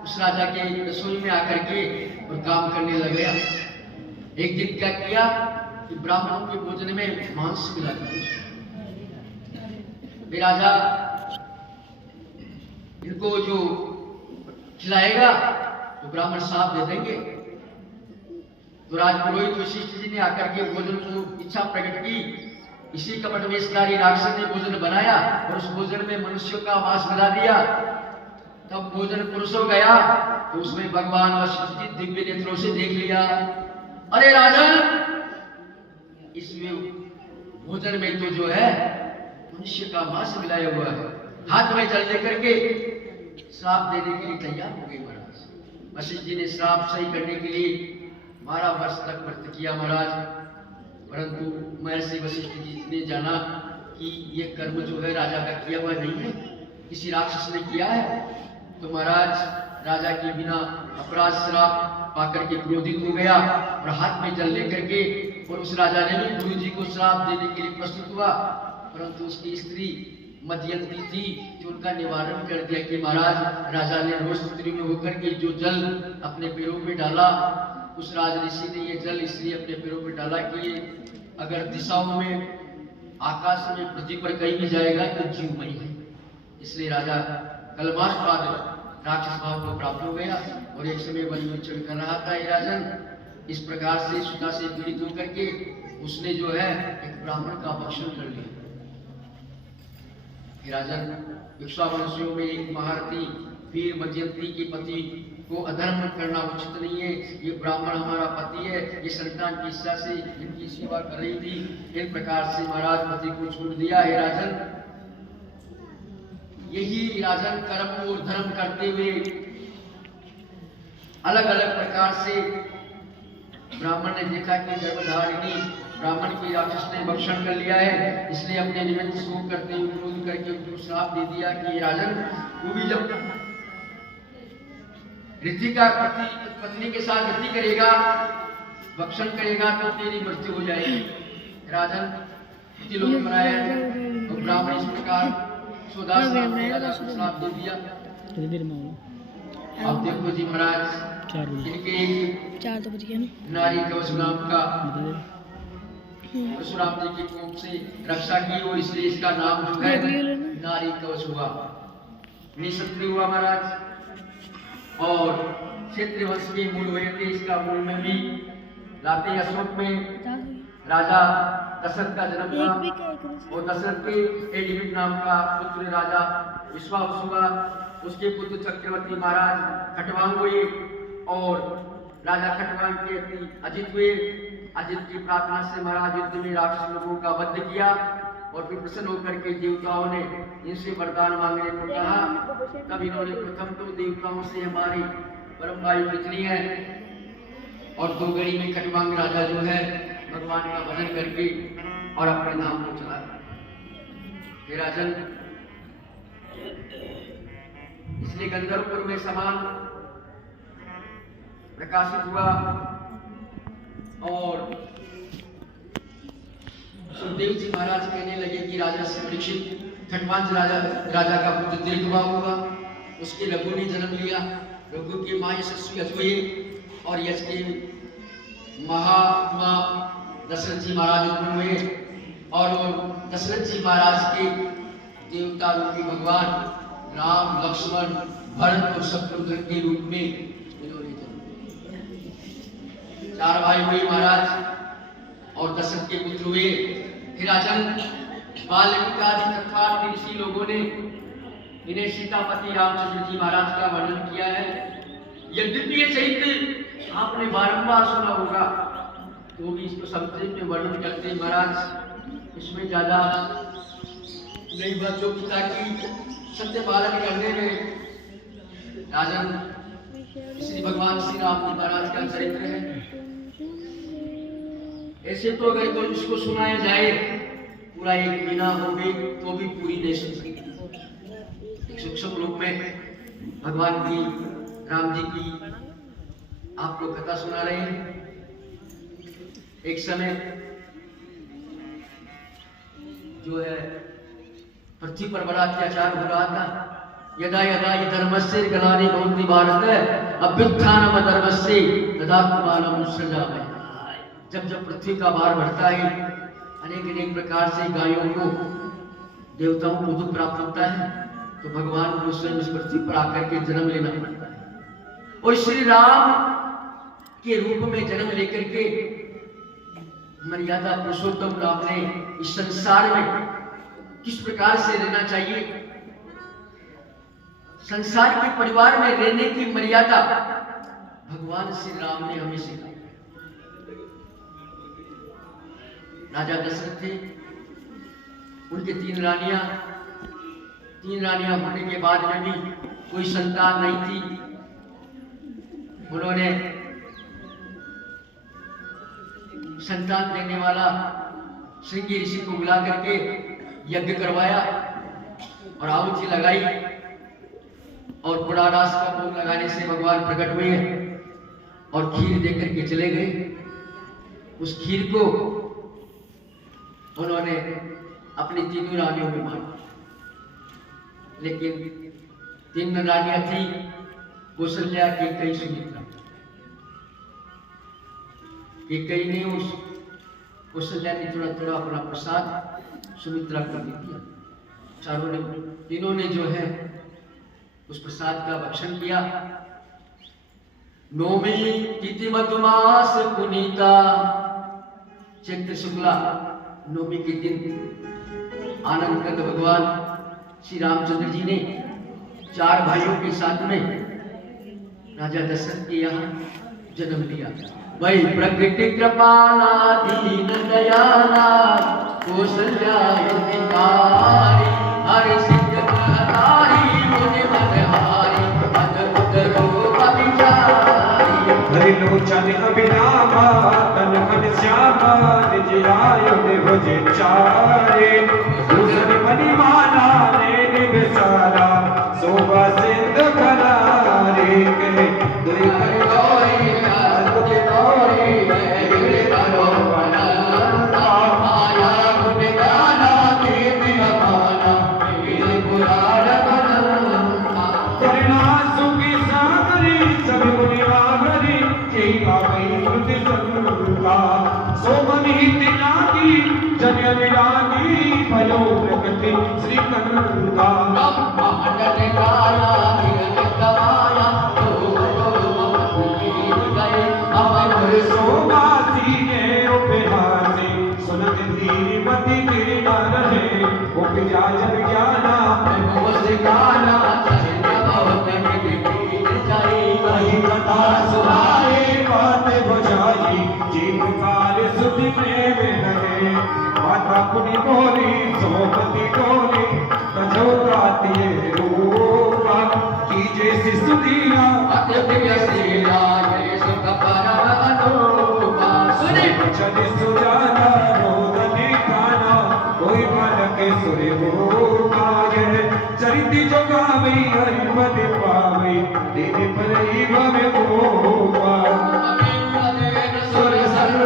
उस राजा के रसोई में आकर के और काम करने लग गया। एक दिन क्या किया कि ब्राह्मणों के भोजन में मांस मिला दिया। राजा इनको जो खिलाएगा तो ब्राह्मण साफ दे देंगे। तो राजपुरोहित वशिष्ठ जी ने आकर के भोजन को इच्छा प्रकट की। इसी कपटवेशधारी राक्षस ने भोजन बनाया और उस भोजन में मनुष्यों का वास मिला दिया। तब भोजन पुरुषों गया तो उसमें भगवान वशिष्ठ जी दिव्य नेत्रों से देख लिया। अरे राजन, इसमें भोजन में तो जो है मनुष्य का मांस मिलाया हुआ है। हाथ में जल लेकर के श्राप देने के लिए तैयार हो गए महाराज। वशिष्ठ जी ने श्राप सही करने के लिए 12 वर्ष तक व्रत किया महाराज। परंतु महर्षि वशिष्ठ जी ने जाना कि ये कर्म जो है राजा का किया हुआ नहीं है, किसी राक्षस ने किया है। तो महाराज राजा के बिना अपराध श्राप पाकर के क्रोधित हो गया और हाथ में जल लेकर के और उस राजा ने भी गुरु जी को श्राप देने के लिए प्रस्तुत हुआ। परंतु उसकी स्त्री मध्यंती थी जो उनका निवारण कर दिया कि महाराज राजा ने रोष स्त्री में होकर के जो जल अपने पैरों में डाला, उस राज ऋषि ने ये जल इसलिए अपने पैरों में डाला कि ये अगर दिशाओं में आकाश में पृथ्वी पर कहीं भी जाएगा तो जीवमयी है। इसलिए राजा कलमाश बाद राक्षस भाव को प्राप्त हो गया और एक समय वन में विचरण कर रहा था। राजन इस प्रकार से सुधा से पीड़ित होकर के उसने जो है एक ब्राह्मण का भक्षण कर लिया। राजन इक्ष्वाकुवंशियों में एक महारथी वीर मध्यंती के पति को अधर्म करना उचित नहीं है। ये ब्राह्मण हमारा पति है, ये संतान की इच्छा से इनकी सेवा कर रही थी। एक प्रकार से महाराज पति को छोड़ दिया है। राजन यही राजन कर्म और धर्म करते हुए अलग अलग प्रकार से ब्राह्मण ने देखा कि गर्भधारिणी ब्राह्मण की राक्षस ने भक्षण कर लिया है, इसलिए अपने निमित्त शोक करते हुए क्रोध करके उनको श्राप दे दिया कि राजन तू भी जब ऋतिका पत्नी के साथ गति करेगा, भक्षण करेगा तो तेरी मृत्यु हो जाएगी। राजन लोग बनाया तो ब्राह्मण इस प्रकार सुदास ने श्राप दे दिया। अब देखो जी महाराज इनके नारी कवच नाम का परशुराम जी की कोप से रक्षा की और इसलिए इसका नाम जो है नारी कवच हुआ, निशस्त्र हुआ महाराज। और क्षेत्र वंश के मूल हुए थे। इसका मूल में भी लाते अशोक में राजा दशरथ का जन्म हुआ और दशरथ के एडिविड नाम का पुत्र राजा विश्वावसु हुआ। उसके पुत्र चक्रवर्ती महाराज खटवांग हुए और राजा खटवांग के अति अजित हुए। अजित की प्रार्थना से महाराज युद्ध में राक्षस लोगों का वध किया और फिर प्रसन्न होकर के देवताओं ने इनसे वरदान मांगने को कहा। तब इन्होंने प्रथम तो देवताओं से हमारी परम वायु कितनी है और 2 घड़ी में खटवांग राजा जो है भगवान का भजन करके और अपने नाम को चला। हे राजन इसलिए गंधर्वपुर में समान प्रकाशित हुआ और सुखदेव जी महाराज कहने लगे कि राजा से परीक्षित खटवांश राजा का पुत्र दीर्घवा हुआ, उसके रघु ने जन्म लिया। रघु की मां यशस्वी हुए और यश के महात्मा दशरथ जी महाराज उत्पन्न हुए और दशरथ जी महाराज के देवता रूपी भगवान राम लक्ष्मण भरत और शत्रुघ्न के रूप में इन्होंने जन्म लिया। 4 भाई हुए महाराज और दशरथ के पुत्र हुए। फिर राजन वाल्मीकि आदि तथा ऋषि लोगों ने इन्हें सीतापति रामचंद्र जी महाराज का वर्णन किया है। यद्यपि ये चरित्र आपने बारंबार सुना होगा, तो भी इसको संक्षेप में वर्णन करते हैं महाराज। इसमें ज्यादा नई बातों की ताकि सत्य पालन करने में राजन श्री भगवान श्री राम जी महाराज का चरित्र है। ऐसे तो अगर कोई इसको सुनाया जाए पूरा 1 महीना हो गई तो भी पूरी नहीं सुन सकती। एक सूक्ष्म रूप में भगवान की राम जी की आपको कथा सुना रहे हैं। एक समय जो है पृथ्वी पर बड़ा अत्याचार हो रहा था। यदा यदा ये धर्मस्य गलानि भवन्ति भारत अभ्युत्थानम धर्मस्य तदात्मानं सृजामि। जब जब पृथ्वी का भार बढ़ता है, अनेक प्रकार से गायों को देवताओं को दुख प्राप्त होता है, तो भगवान को स्वयं इस पृथ्वी पर आकर के जन्म लेना पड़ता है। और श्री राम के रूप में जन्म लेकर के मर्यादा पुरुषोत्तम राम ने इस संसार में किस प्रकार से रहना चाहिए, संसार के परिवार में रहने की मर्यादा भगवान श्री राम ने हमें सिखाई। राजा दशरथ थे, उनके 3 रानियां होने के बाद में भी कोई संतान नहीं थी। उन्होंने संतान देने वाला श्रृंगी ऋषि को बुला करके यज्ञ करवाया और आहुति लगाई और पुरारास का भोग लगाने से भगवान प्रकट हुए और खीर देकर के चले गए। उस खीर को उन्होंने अपनी 3 रानियों में बांटा, लेकिन 3 रानियां थी, कौशल्या, कैकेयी, सुमित्रा। कैकेयी ने उस कौशल्या ने थोड़ा थोड़ा अपना प्रसाद सुमित्रा को दे दिया। तीनों ने जो है उस प्रसाद का भक्षण किया। नौमी तिथि मधुमास पुनीता, चैत्र शुक्ला नौमी के दिन आनंद कंद भगवान श्री रामचंद्र जी ने 4 भाइयों के साथ में राजा दशरथ के यहाँ जन्म लिया। वही प्रकृति कृपाला दीन दयाला कौशल्याधिकारी हर सिद्ध महतारी मुनि मनहारी अद्भुत रूप विचारी। हरि लोचन अभिरामा तन घन श्यामा निज आयु निभजे चारे। भूषण मणिमाला ने निभसारा शोभा सिंधु करारे। दुई गौरी गौरी गौरी करो बनंता माया गुण गाना कीर्ति अपाना वीर पुराण बनंता। करुणा सुखी सागरी सभी मुनि आगरी जय पावई स्मृति संगा। सोमनि तिनागी जन्य निरागी भयो प्रगति श्री कनका। मंडल गाया मिलन गवाया अमर सोमासी के उपहासे सुनत धीरी मति गिरना रहे। उपजा जन ज्ञाना गाना चरित्र बहुतन विपरीत जाई। कही कथा सुनाए बात बुझाई जीव कार सुधि प्रेम लगे। माता पुनि बोली सोमति बोली तजो तातिये रूपा कीजे शिशु दिया अति प्रिय श्री राज सुख परम अनुपा। सुने चल सुजाना रोदने खाना कोई बालक सुरे हो पाए। चरित जो गावे हरि पद पावे दिन पर ही भवे गोपा। सुर संग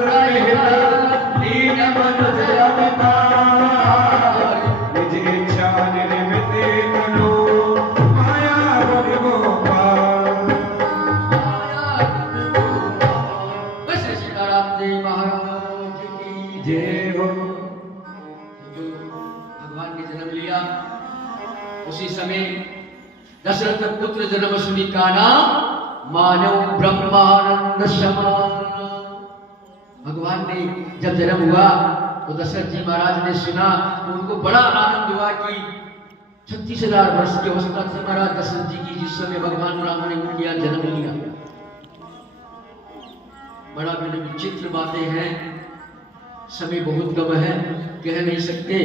दीन मन जय अवतार दशरथ पुत्र जन्म सुनी काना मानव ब्रह्मानंद समान। भगवान ने जब जन्म हुआ तो दशरथ जी महाराज ने सुना तो उनको बड़ा आनंद हुआ कि 36,000 वर्ष की अवस्था थी महाराज दशरथ जी की जिस समय भगवान राम ने उनके यहाँ जन्म लिया। बड़ा बड़ी विचित्र बातें हैं, समय बहुत कम है, कह नहीं सकते।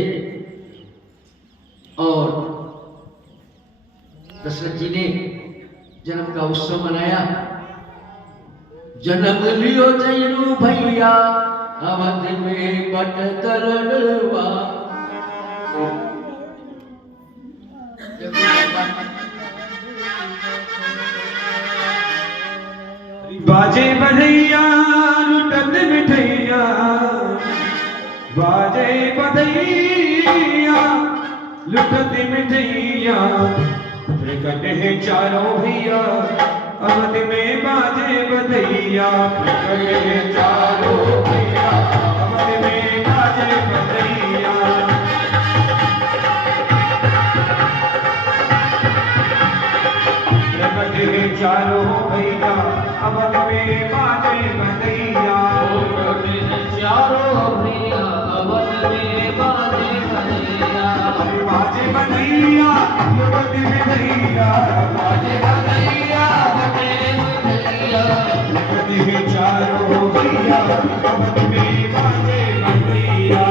और दशरथ जी ने जन्म का उत्सव मनाया। जन्म लियो जयनु भैया अवध में बट तरलवा। बाजे बधैया लुटत मिठैया, बाजे बधैया लुटत मिठैया, प्रकट है चारों भैया अवध में बाजे बधैया, प्रकट है चारों भैया अवध में बाजे बधैया। प्रकट है चारों भैया अवध में बाजे बधैया, प्रकट है चारों भैया अवध में बाजे बधैया। अरे बाजे बधैया अवध में भैया, बाजे बधैया प्रकट है चारों भैया अवध में बाजे बधैया,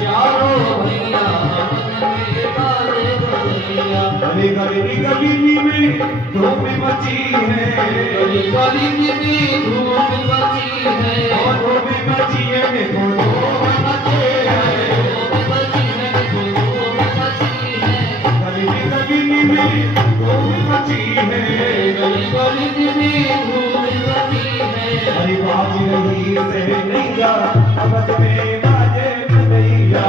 चारों भैया अवध में बाजे बधैया। अरे गली गली में धूम मची है, गली गली में धूम मची है, और धूम मची है देखो धूम मची है, धूम मची है देखो धूम मची है। गली गली में धूम मची है, गली गली में धूम मची है। अरे बाज रही से नैया अवध में बाजे बधैया,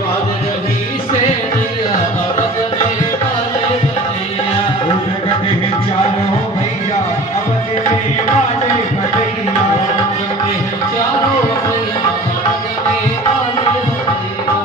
बाज रही से नैया अवध में बाजे बधैया। प्रकट है चारों भैया अवध में बाजे बधैया, प्रकट है चारों भैया अवध में बाजे बधैया।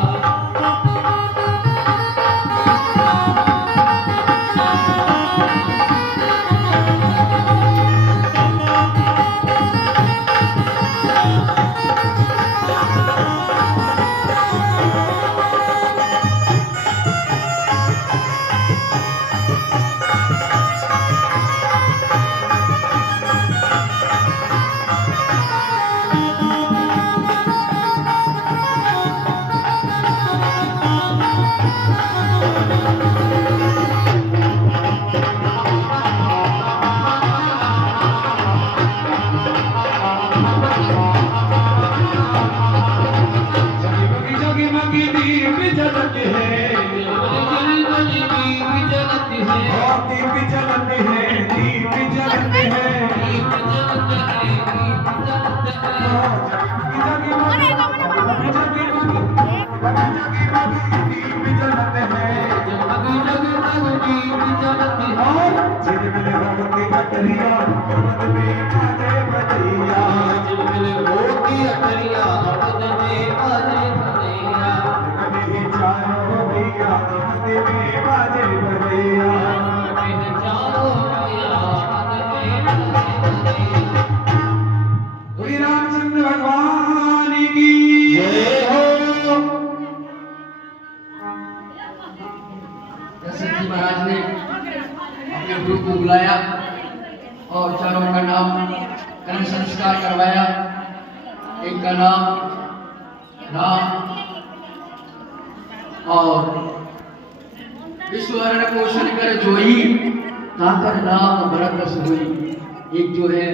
जगमगी दीप जलत है, गली गली दीप जलती है, और दीप जलत है, दीप जलत है, दीप जलते हैं, दीप जलते हैं। दीप जलत है, जगमगी जगमगी दीप जलती है। झिलमिल होती कटरिया अवध में बाजे बधैया, झिलमिल होती अटरिया अवध में बाजे बधैया। प्रकट है चारों भैया अवध में बाजे बधैया। प्रकट है चारों भैया अवध में बाजे बधैया। श्री रामचंद्र भगवान की जय हो। दशरथ जी महाराज ने अपने गुरु को बुलाया और चारों का नाम कर्ण संस्कार करवाया। एक का नाम राम और विश्ववर्ण पोषण कर जोई ताकर नाम भरत सोई। एक जो है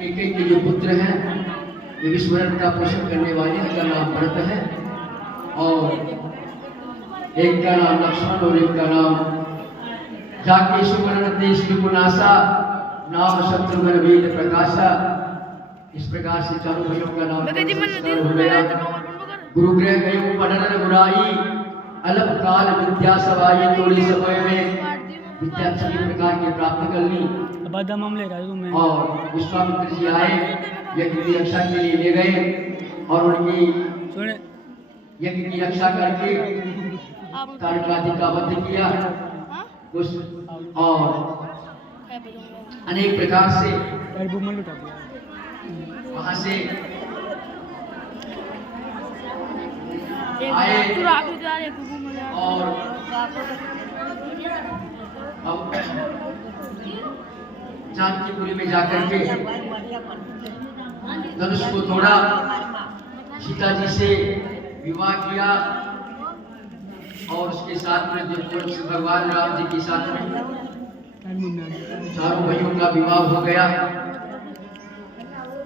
एक के जो पुत्र हैं ये विश्ववर्ण का पोषण करने वाले इनका नाम भरत है और एक का नाम लक्ष्मण और एक का नाम जाके सुवर्ण देश विपुनासा नाम शत्रुघ्न वेद प्रकाशा। इस प्रकार से चारों भाइयों का नाम संस्कार हो गया। गुरु गृह गए पढ़न बुराई अलप काल विद्या सवाई। थोड़ी समय में विद्या सभी प्रकार की प्राप्त कर ली और विश्वामित्र जी आए यज्ञ की रक्षा के लिए ले गए और उनकी यज्ञ की रक्षा करके तारकादि का वध किया, कुछ और अनेक प्रकार से वहां से आए और अब जानकीपुरी में जाकर के धनुष को तोड़ा, सीता जी से विवाह किया और उसके साथ में जो भगवान राम जी के साथ में चारों भाइयों का विवाह हो गया।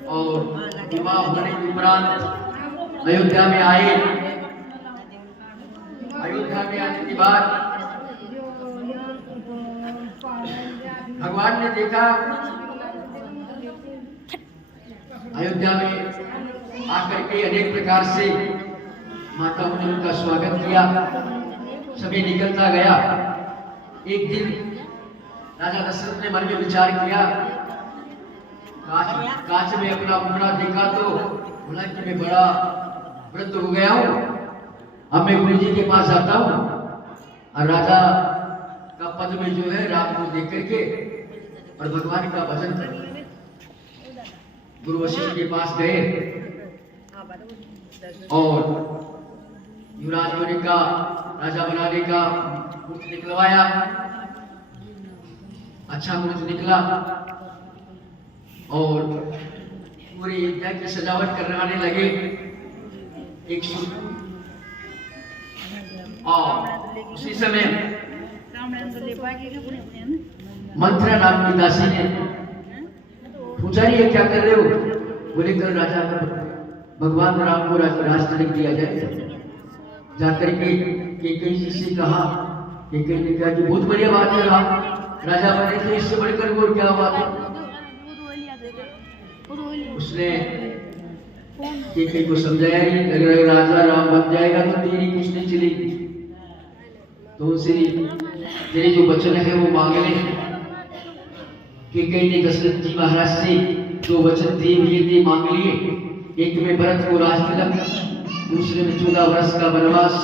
और विवाह होने के उपरांत अयोध्या में आए। अयोध्या में आने के बाद भगवान ने देखा, अयोध्या में आकर के अनेक प्रकार से माताओं ने उनका स्वागत किया, सभी निकलता गया। एक दिन राजा दशरथ ने मन में विचार किया, कांच में अपना मुखड़ा देखा तो बोला कि मैं बड़ा वृद्ध हो गया हूँ, अब मैं गुरु जी के पास जाता हूँ और राजा का पद में जो है राम को देख करके और भगवान का भजन कर। गुरु वशिष्ठ के पास गए और युवराज होने का, राजा बनाने का मुहूर्त निकलवाया। अच्छा मुहूर्त निकला और पूरी यज्ञ की सजावट करवाने लगे। एक और उसी समय मंत्रा नाम की दासी ने पूछा, ये क्या कर रहे हो? बोले कल राजा का भगवान राम को राज तिलक दिया जाए। जाकर के कई जी से कहा, कई ने कहा कि बहुत बढ़िया बात है, राजा बने थे, इससे बढ़कर वो क्या बात है। उसने कई को समझाया, अगर राजा राम बन जाएगा तो तेरी कुछ नहीं चलेगी, तो उनसे तेरे जो वचन है वो मांग ले। कई ने दशरथ जी महाराज से जो वचन दिए हुए थे मांग लिए। एक में भरत को राज तिलक, दूसरे में 14 वर्ष का वनवास।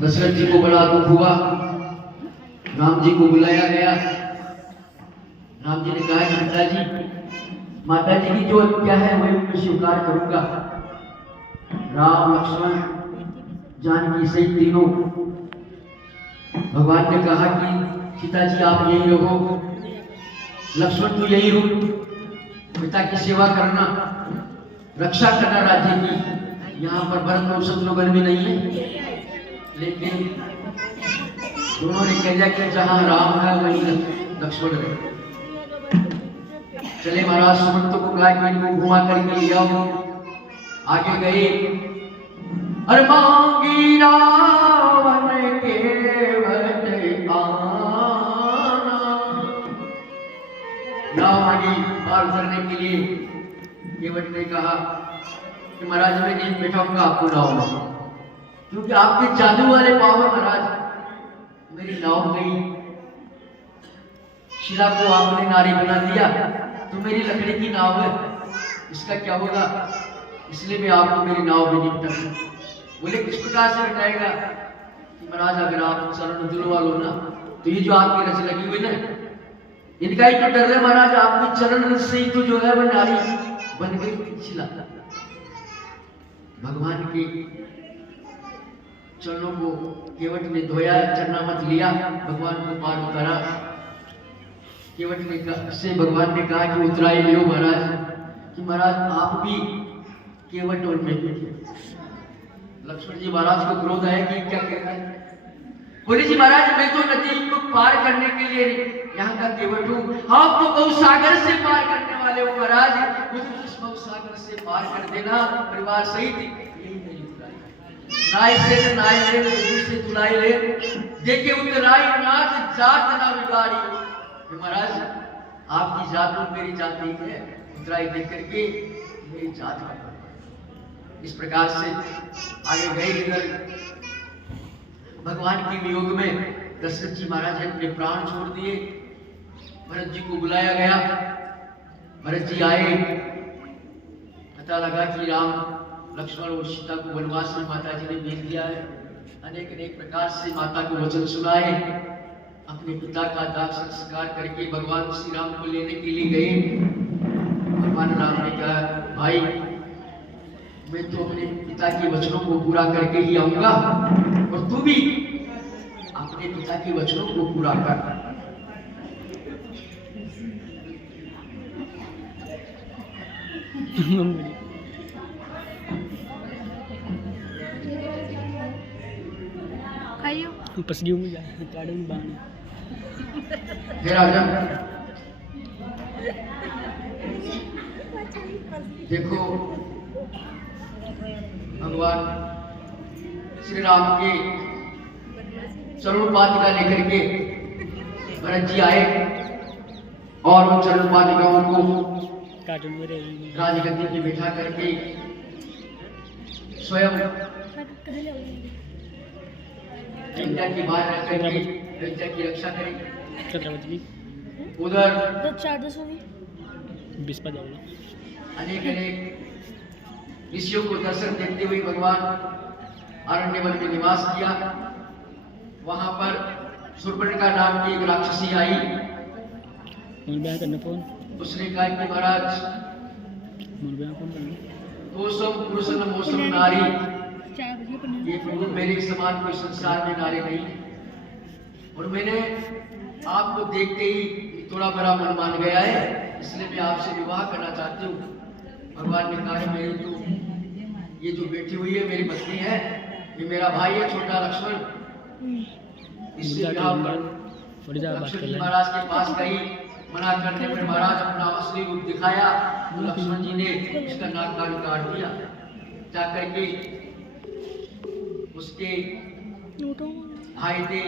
दशरथ जी को बड़ा दुख हुआ, राम जी को बुलाया गया। राम जी ने कहा कि माता जी की जो आज्ञा है वही मैं स्वीकार करूंगा। राम लक्ष्मण जानकी सहित तीनों, भगवान ने कहा कि सीता जी आप यही रहो, लक्ष्मण तू यही रुक, पिता की सेवा करना, रक्षा करना राज्य की। यहाँ पर भरत और शत्रुघ्न भी नहीं है, लेकिन दोनों ने कह दिया कि जहाँ राम है वहीं लक्ष्मण है। चले महाराज सुमंत को कहा कि इनको घुमा करके ले आओ। आगे गए और मांगी रावण के पार करने के लिए केवट ने कहा कि महाराज मैं नहीं बैठाऊंगा आपको नाव में, क्योंकि आपके जादू वाले पाव है महाराज। मेरी नाव गई, शिला को आपने नारी बना दिया, तो मेरी लकड़ी की नाव है, इसका क्या होगा? इसलिए मैं आपको मेरी नाव में नहीं बिठाऊंगा। बोले किस प्रकार से बिठाएगा? कि महाराज अगर आप चरण दिलवा लो ना, तो ये जो आपकी रच लगी हुई ना, इनका ही तो डर है महाराज, आपकी चरण से ही तो जो है वह नारी बन गई शिला। भगवान के चरणों को केवट ने धोया, चरणामत लिया, भगवान को पार उतारा। केवट ने से भगवान ने कहा कि उतराई लियो महाराज, कि महाराज आप भी केवट और मैं भी। लक्ष्मण जी महाराज को क्रोध आया कि क्या कह रहा है? बोले जी महाराज मैं तो नदी को पार करने के लिए यहाँ का केवट हूँ, आप तो बहु सागर से पार करने वाले हो महाराज, मुझे इस बहु सागर से पार कर देना परिवार सहित। यही नहीं उतराई, नाय से नाय ले, नदी से तुलाई ले, देखे उतराई नाथ जात ना बिगाड़ी। महाराज आपकी जात और मेरी जात नहीं है, उतराई देख करके मेरी जात है। इस प्रकार से आगे गए। इधर भगवान के वियोग में दशरथ जी महाराज ने अपने प्राण छोड़ दिए। भरत जी को बुलाया गया, भरत जी आए, पता लगा कि राम लक्ष्मण और सीता को वनवास में माता जी ने भेज दिया है। अनेक अनेक प्रकार से माता को वचन सुनाए। अपने पिता का दाह संस्कार करके भगवान श्री राम को लेने के लिए गए। भगवान राम ने कहा, भाई मैं तो अपने पिता के वचनों को पूरा करके ही आऊंगा और तू भी अपने पिता के वचनों को पूरा कर। हे राजन, देखो भगवान श्री राम के चरण पादुका लेकर के भरत जी आए और उन चरण पादुकाओं को राजगद्दी पे बैठा करके स्वयं लंका की बाहर रख करके लंका की रक्षा करें। उधर अनेक अनेक ऋषियों को दर्शन देते हुए भगवान अरण्यवन में निवास किया। वहां पर शूर्पणखा नाम की एक राक्षसी आई। उसने कहा कि महाराज, पुरुषम मोसम नारी, ये पुरुष मेरे समान कोई संसार में नारी नहीं है। और मैंने आपको देखते ही थोड़ा बड़ा मन मान गया है, इसलिए मैं आपसे विवाह करना चाहती हूँ। भगवान ने कहा, मेरी तो ये जो बैठी हुई है मेरी पत्नी है, ये मेरा भाई है छोटा लक्ष्मण, इससे विवाह कर। लक्ष्मण जी महाराज के पास गई। मना करने पर महाराज अपना असली रूप दिखाया तो लक्ष्मण जी ने इसका नाक कान काट दिया। जाकर के उसके भाई थे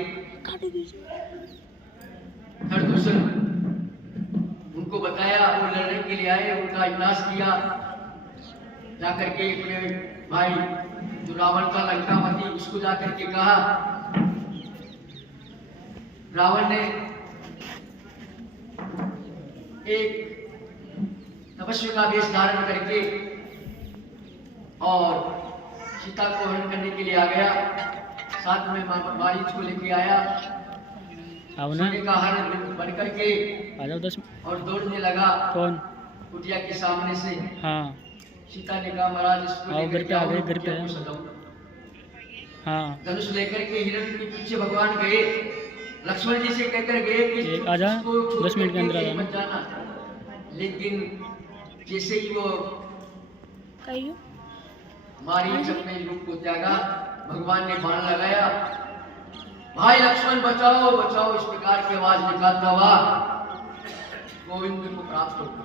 खरदूषण, उनको बताया, वो लड़ने के लिए आए, उनका विनाश किया। जाकर के अपने भाई जो रावण का लंकापति, उसको जाकर के कहा। रावण ने एक तपस्वी का वेश धारण करके और सीता को हरण करने के लिए आ गया। साथ में मारीच को लेके आया। सोने का हरण बन करके और दौड़ने लगा कुटिया के सामने से। हाँ। सीता ने कहा, महाराज इसको लेकर के आओ, घर पे हाँ। धनुष लेकर के हिरण के पीछे भगवान गए। लक्ष्मण जी से कहकर गए कि आजा 10 मिनट के अंदर मत जाना। लेकिन जैसे ही वो मारीच अपने रूप को त्यागा, भगवान ने बाण लगाया, भाई लक्ष्मण बचाओ बचाओ, इस प्रकार की आवाज निकालता हुआ गोविंद को प्राप्त हो गया।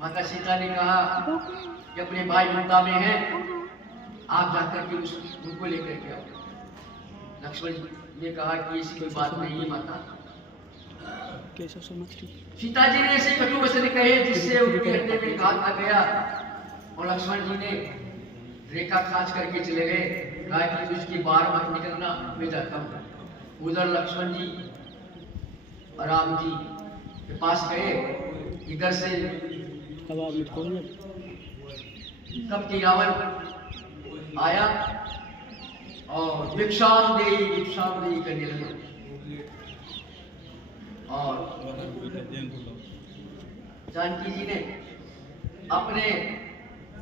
माता सीता ने कहा कि अपने भाई लंका में है, आप जाकर के उनको लेकर के आओ। लक्ष्मण ने कहा कि ऐसी कोई बात नहीं है माता। सीता जी ने ऐसे कटु वचन कहे जिससे उनके हृदय में घात आ गया और लक्ष्मण जी ने रेखा खींच करके चले गए। कहा कि उसकी बाहर मत निकलना, मैं जाता हूँ। उधर लक्ष्मण जी और राम जी के पास गए। इधर से तब की रावण आया और भिक्षाम देही करने लगा। और जानकी जी ने अपने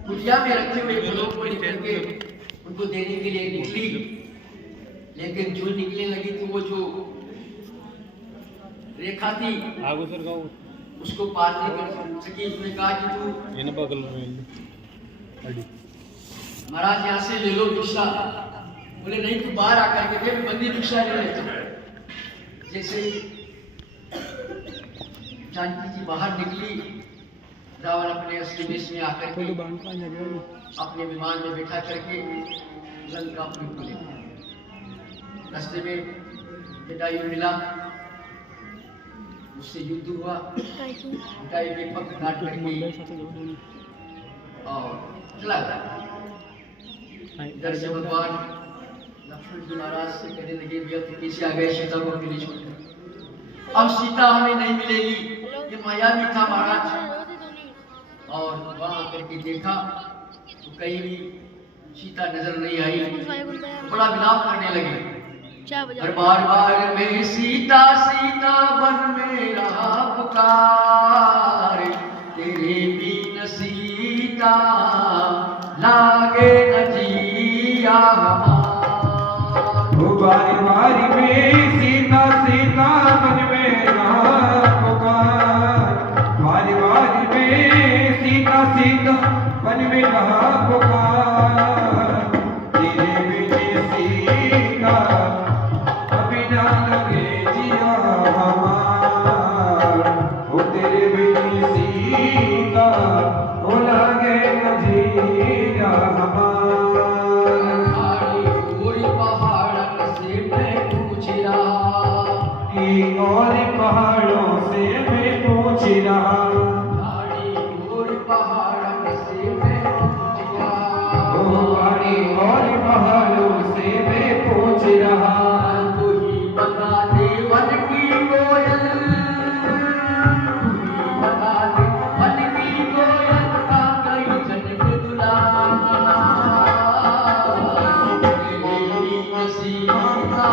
कुटिया में रखे हुए फलों को निकल के उनको देने के लिए निकली। लेकिन जो निकलने लगी तो वो जो रेखा थी उसको पार नहीं कर सकी। उसने कहा कि तू महाराज यहाँ से ले लो भिक्षा। बोले नहीं, तू बाहर आकर के दे, बंदी भिक्षा ले लेता। जैसे जानकी जी बाहर निकली, रावण अपने असली वेश में आकर के अपने विमान में बैठा करके लंकापुरी को ले गया। रास्ते में जटायु मिला, उससे युद्ध हुआ। जटायु के पग काट करके और चला गया। इधर से भगवान लक्ष्मण जी महाराज से कहने लगे, भैया तो कैसे आ गए, सीता को अकेले छोड़ कर। अब सीता हमें नहीं मिलेगी, ये माया भी था महाराज। और वहां करके देखा तो कहीं भी सीता नजर नहीं आई, बड़ा विलाप करने लगे। और बार बार में सीता सीता बन में रहा पुकार, तेरे बिन सीता लागे न जिया हमार। बारी बारी में सीता सीता मन में रहा पुकार, बारी बारी में सीता सीता मन में रहा पुकार, तेरे बिन सीता अभी ना लगे जिया हमार, वो तेरे बिन सीता वो लगे न जिया हमार। और पहाड़ों से मैं पूछ रहा, और पहाड़ों से मैं पूछ रहा, और पहाड़ों से मैं पूछ रहा, कोई बता दे वन की कोयल, कोई बता दे वन की कोयल का कई जनक दुलारा, तेरी सीता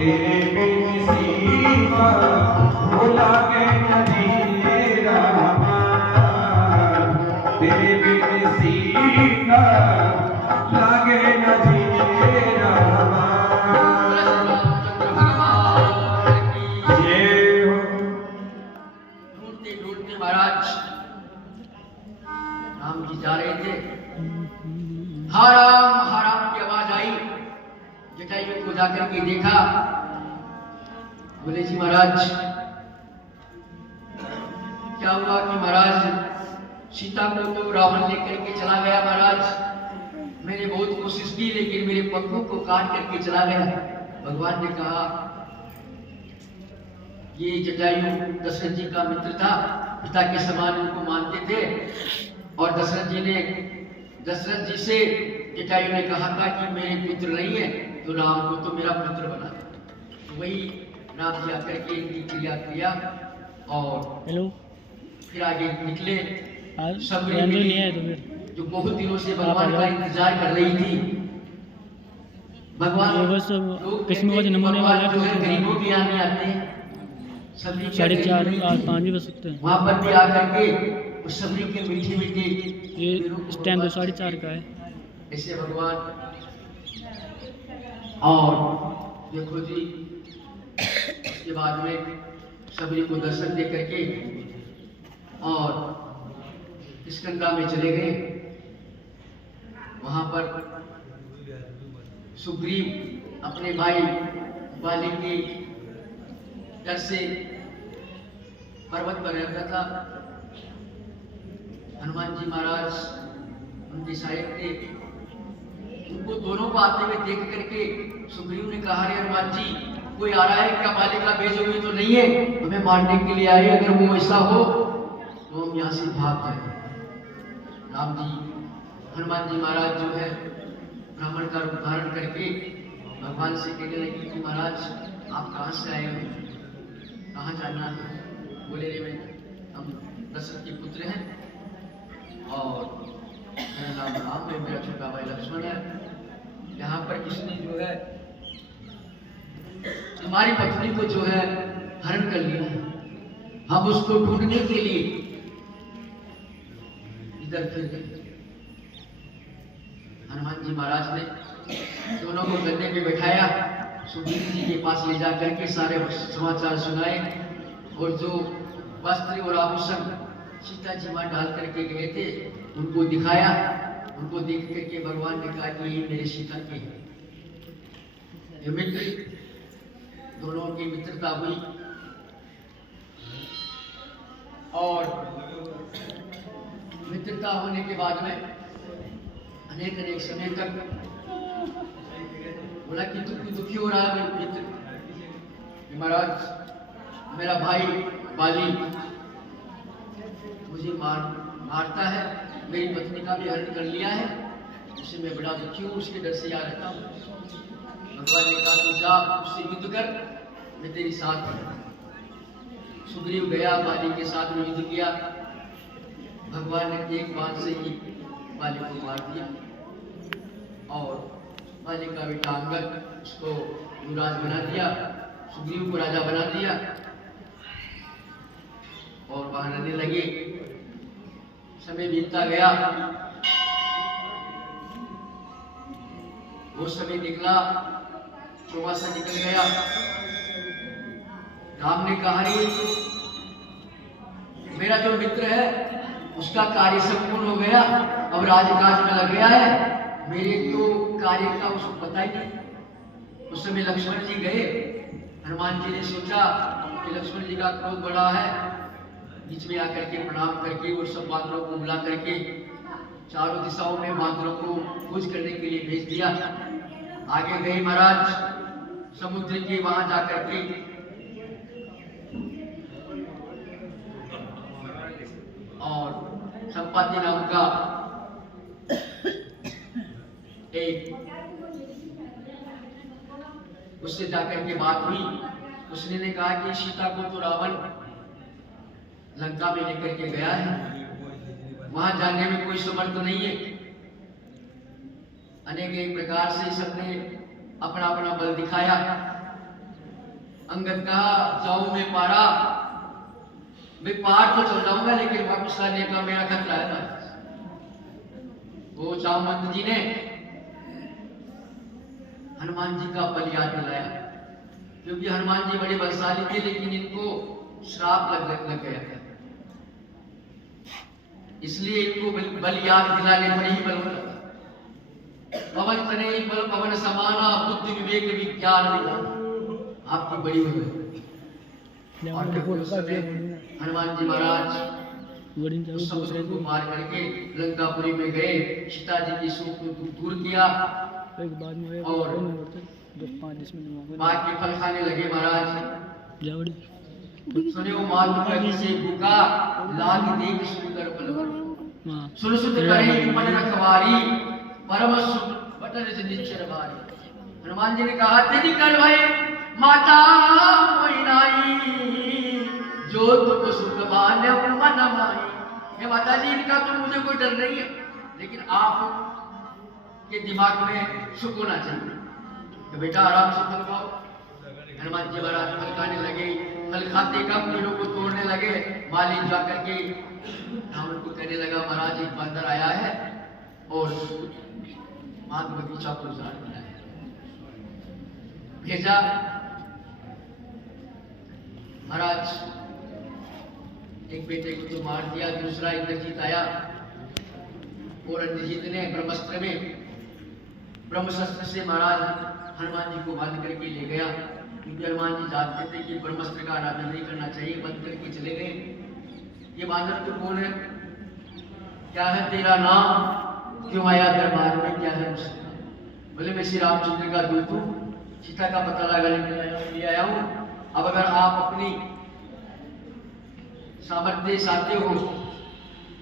तेरे बिन सीता वो लागे न जिया हमार, तेरे बिन सीता लागे न जिया हमार। ये हो ढूंढते ढूंढते महाराज राम जी जा रहे थे, हाराम की आवाज आई। जटायु को जाकर के देखा, बोले जी महाराज क्या हुआ कि महाराज सीता को तो रावण लेकर के चला गया महाराज, मैंने बहुत कोशिश की लेकिन मेरे पंखों को काट करके चला गया। भगवान ने कहा ये जटायु दशरथ जी का मित्र था, पिता के समान उनको मानते थे, और दशरथ जी से जटायु ने कहा था कि मेरे पुत्र नहीं है तो राम को तो मेरा पुत्र बना दे। तो वही राम जी आकर के इनकी क्रिया किया और फिर आगे निकले। सबरी मिली जो बहुत दिनों से भगवान का इंतजार कर रही थी। भगवान जो है गरीबों के यहाँ नहीं आते हैं, सबरी 4:30 भी बज सकते हैं। वहाँ पर भी आकर के उस सबरी के मीठे मीठे ये इस टाइम तो 4:30 का है। ऐसे भगवान, और देखो जी उसके बाद में सबरी को दर्शन दे करके और किष्किंधा में चले गए। वहां पर सुग्रीव अपने भाई बाली के डर से पर्वत पर रहता था। हनुमान जी महाराज उनके सहायक थे। उनको दोनों को आते हुए देख करके सुग्रीव ने कहा, अरे हनुमान जी कोई आ रहा है क्या? बाली का भेजोगे तो नहीं है, हमें मारने के लिए आए, अगर वो ऐसा हो तो हम यहाँ से भाग जाए। राम जी हनुमान जी महाराज जो है ब्राह्मण का रूप धारण करके भगवान से कहने लगे कि महाराज आप कहाँ से आए हो, कहाँ जाना है? बोले रे मैं हम दशरथ के पुत्र हैं और मेरा नाम राम है, मेरा छोटा भाई लक्ष्मण है। यहाँ पर किसने जो है हमारी पत्नी को जो है हरण कर लिया है, हम उसको ढूंढने के लिए इधर फिर गए। हनुमान जी महाराज ने दोनों को गद्दे पे बैठाया, सुग्रीव जी के पास ले जाकर के सारे समाचार सुनाए और जो वस्त्र और आभूषण सीता जी वहां डाल करके गए थे उनको दिखाया। उनको देख करके भगवान ने कहा कि ये मेरे सीता के हैं। ये मित्र, दोनों की मित्रता हुई और मित्रता होने के बाद में अनेक समय तक बोला कि तू क्यों दुखी हो रहा है मेरे मित्र? महाराज मेरा भाई बाली मुझे मारता है, मेरी पत्नी का भी हरण कर लिया है, उसे मैं बड़ा दुखी हूँ, उसके डर से यहाँ रहता हूँ। भगवान ने कहा तू जा उससे युद्ध कर, मैं तेरी साथ हूँ। सुग्रीव गया, बाली के साथ में युद्ध किया। भगवान ने एक बाण से ही बाली को मार दिया और बाली का बेटा अंगद उसको युवराज बना दिया, सुग्रीव को राजा बना दिया और वहां रहने लगे। समय बीतता गया, वो समय निकला, चौमासा निकल गया। राम ने कहा रे मेरा जो मित्र है उसका कार्य संपूर्ण हो गया, अब राजकाज में लग गया है, मेरे तो कार्य का उसको पता ही नहीं। उस समय लक्ष्मण जी गए, हनुमान जी ने सोचा कि लक्ष्मण जी का क्रोध बड़ा है, बीच में आकर के प्रणाम करके और सब बांदरों को बुला करके चारों दिशाओं में बांदरों को खोज करने के लिए भेज दिया। आगे गए महाराज समुद्र के, वहां जाकर के और संपाति नाम का एक उससे जाकर के बात हुई। उसने ने कहा कि सीता को तो रावण लंका में लेकर के गया है, वहां जाने में कोई समर्थ नहीं है। अनेक एक प्रकार से सबने अपना अपना बल दिखाया। अंगद कहा जाऊं मैं पारा, मैं पार तो चल जाऊंगा लेकिन वापस आने का मेरा खतरा है। वो जामवंत जी ने हनुमान जी का बल याद दिलाया, क्योंकि हनुमान जी बड़े बलशाली थे लेकिन इनको श्राप लग गया था, इसलिए इनको बल याद दिलाने पर ही बल होता। पवन तने बल पवन समाना, बुद्धि विवेक विज्ञान आपकी बड़ी बल है। और हनुमान जी महाराज उस समुद्र को पार करके लंकापुरी में गए, सीता जी की शोक को दूर किया और बाग के फल खाने लगे। महाराज सुने वो माल से भूखा लाग देख सुंदर फल, सुन सुन करे मन रखवारी, परम सुख बटन निश्चर भारी। हनुमान जी ने कहा तेरी कर भाई माता मोइनाई, जो तुम सुख मान्य मन माई। हे माता जी इनका तो मुझे कोई डर नहीं है, लेकिन आप के दिमाग में सुख होना चाहिए। तो बेटा आराम से फल खाओ। हनुमान जी महाराज फल खाने लगे, फल खाते कम पेड़ों को तोड़ने लगे। माली जाकर के रावण को कहने लगा महाराज एक बंदर आया है और मां बगीचा को उजाड़ दिया है, भेजा। महाराज एक बेटे को तो मार दिया, दूसरा इंद्रजीत आया और इंद्रजीत ने ब्रह्मशस्त्र से महाराज हनुमान जी को बांध करके ले गया, क्योंकि हनुमान जी जानते थे कि ब्रह्मस्त्र का आराधन नहीं करना चाहिए। बंद करके चले गए। ये बांदर तो कौन है, क्या है तेरा नाम, क्यों आया दरबार में, क्या है मुझसे? बोले मैं श्री रामचंद्र का दूत हूँ, सीता का पता लगाने के लिए आया हूँ। अब अगर आप अपनी सामर्थ्य साधते हो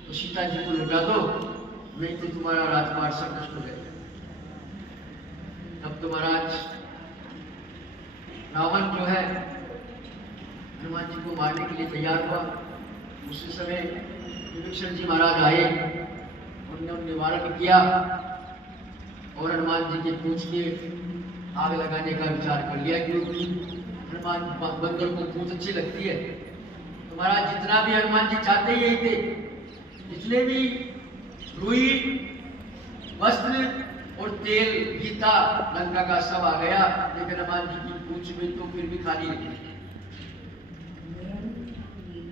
तो सीता जी को लुटा दो, नहीं तो तुम्हारा राजपाट सब नष्ट हो जाएगा। तब तो महाराज रावण जो है हनुमान जी को मारने के लिए तैयार हुआ। उसी समय विभीषण जी महाराज आए, उन्होंने निवारण किया और हनुमान जी के पूंछ के आग लगाने का विचार कर लिया, क्योंकि हनुमान बंदर को पूंछ अच्छी लगती है। तो महाराज जितना भी हनुमान जी चाहते यही थे, जितने भी रुई वस्त्र और तेल गीता लंका का सब आ गया, लेकिन हनुमान जी की पूंछ में तो फिर भी खाली रही।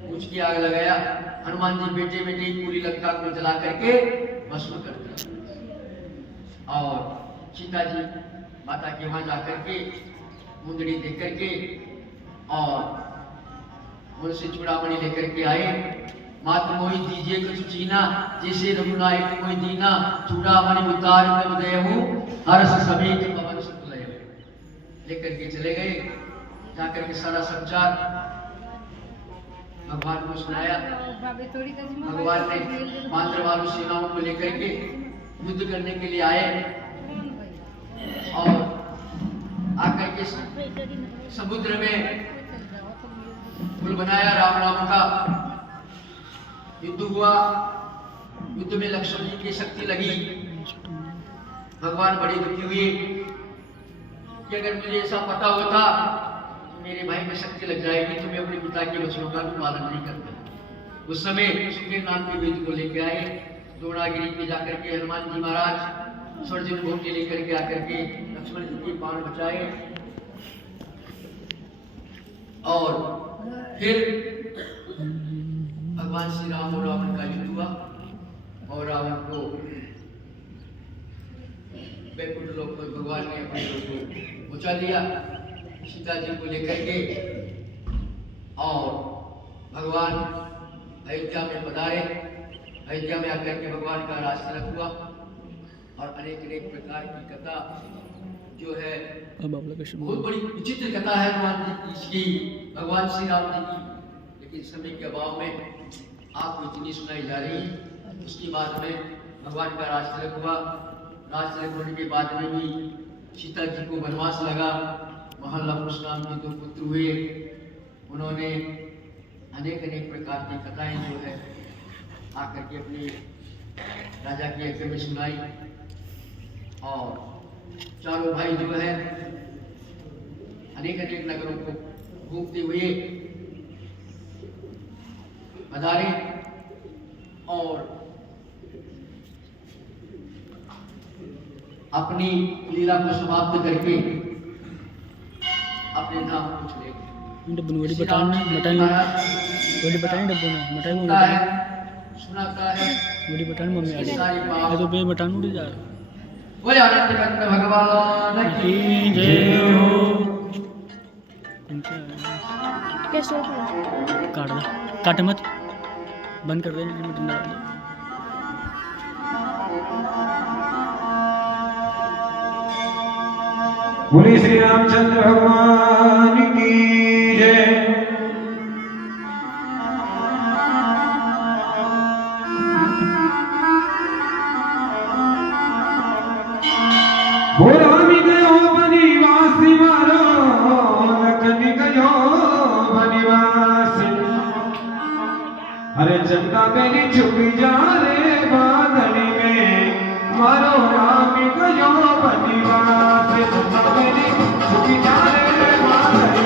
पूंछ की आग लगाया, हनुमान जी बेटे बेटे पूरी लंका को जला करके भस्म कर दिया। और सीता जी माता के वहां जाकर के मुंदड़ी देख करके और उनसे चूड़ामणि लेकर के आए। मात मोहि दीजिए कुछ चीना, जैसे रघुनायक मोहि दीना, चूड़ामणि उतार कर दे हूँ, हर्ष समेत पवन सुत लय। लेकर के चले गए, जाकर के सारा संचार भगवान को सुनाया। भगवान ने मात्र वालों सेनाओं को लेकर के युद्ध करने के लिए आए और आकर के समुद्र में पुल बनाया राम राम का। युद्ध हुआ, युद्ध में लक्ष्मण जी की शक्ति लगी। भगवान बड़ी दुखी हुए कि अगर मुझे ऐसा पता होता मेरे भाई में शक्ति लग जाएगी तो मैं अपने पिता के वचनों का भी पालन नहीं करता। उस समय सुखेर नाम के वेद को लेकर आए, द्रोणागिरी पे जाकर के हनुमान जी महाराज स्वर्जुन भोग लेकर के आकर के लक्ष्मण जी के प्राण बचाए। और फिर भगवान श्री राम और रावण का युद्ध हुआ और रावण को वैकुंठ लोक में भगवान ने अपने लोक को पहुंचा दिया सीता जी को लेकर के। और भगवान अयोध्या में पधारे। अयोध्या में आकर के भगवान का राज तिलक हुआ और अनेक अनेक प्रकार की कथा जो है बहुत बड़ी विचित्र कथा है हनुमान जी की, भगवान श्री राम जी की, लेकिन समय के अभाव में आपको इतनी सुनाई जा रही है। उसके बाद में भगवान का राज तिलक हुआ। राज तिलक होने के बाद में भी सीता जी को वनवास लगा। वहाँ लवकुश नाम के 2 पुत्र हुए। उन्होंने अनेक अनेक प्रकार की कथाएं जो है आकर के अपने राजा की यज्ञ में सुनाई। और चारों भाई जो है अनेक अनेक नगरों को घूमते हुए पधारे और अपनी लीला को समाप्त करके अपने धाम को चले गए। डब्बू बड़ी बतान मटन बड़ी बतान डब्बू ने मटन सुनाता है, सुनाता है बड़ी बतान मम्मी आ सारी गई बात। तो बे बतान उड़ जा बोले आनंद कंद भगवान की की जय हो। कैसे काट दे, काट मत, बंद कर दे, मटन डाल दे। बोले श्री रामचंद्र भगवान की जय। बोरामी गयो बनिवासी मारो नकनी गयो बनिवासी। अरे चंदा मेरी छुपी जा रे बादली में मारो रामी गयो बनिवासी। चंदा मेरी छुपी जा रे बादली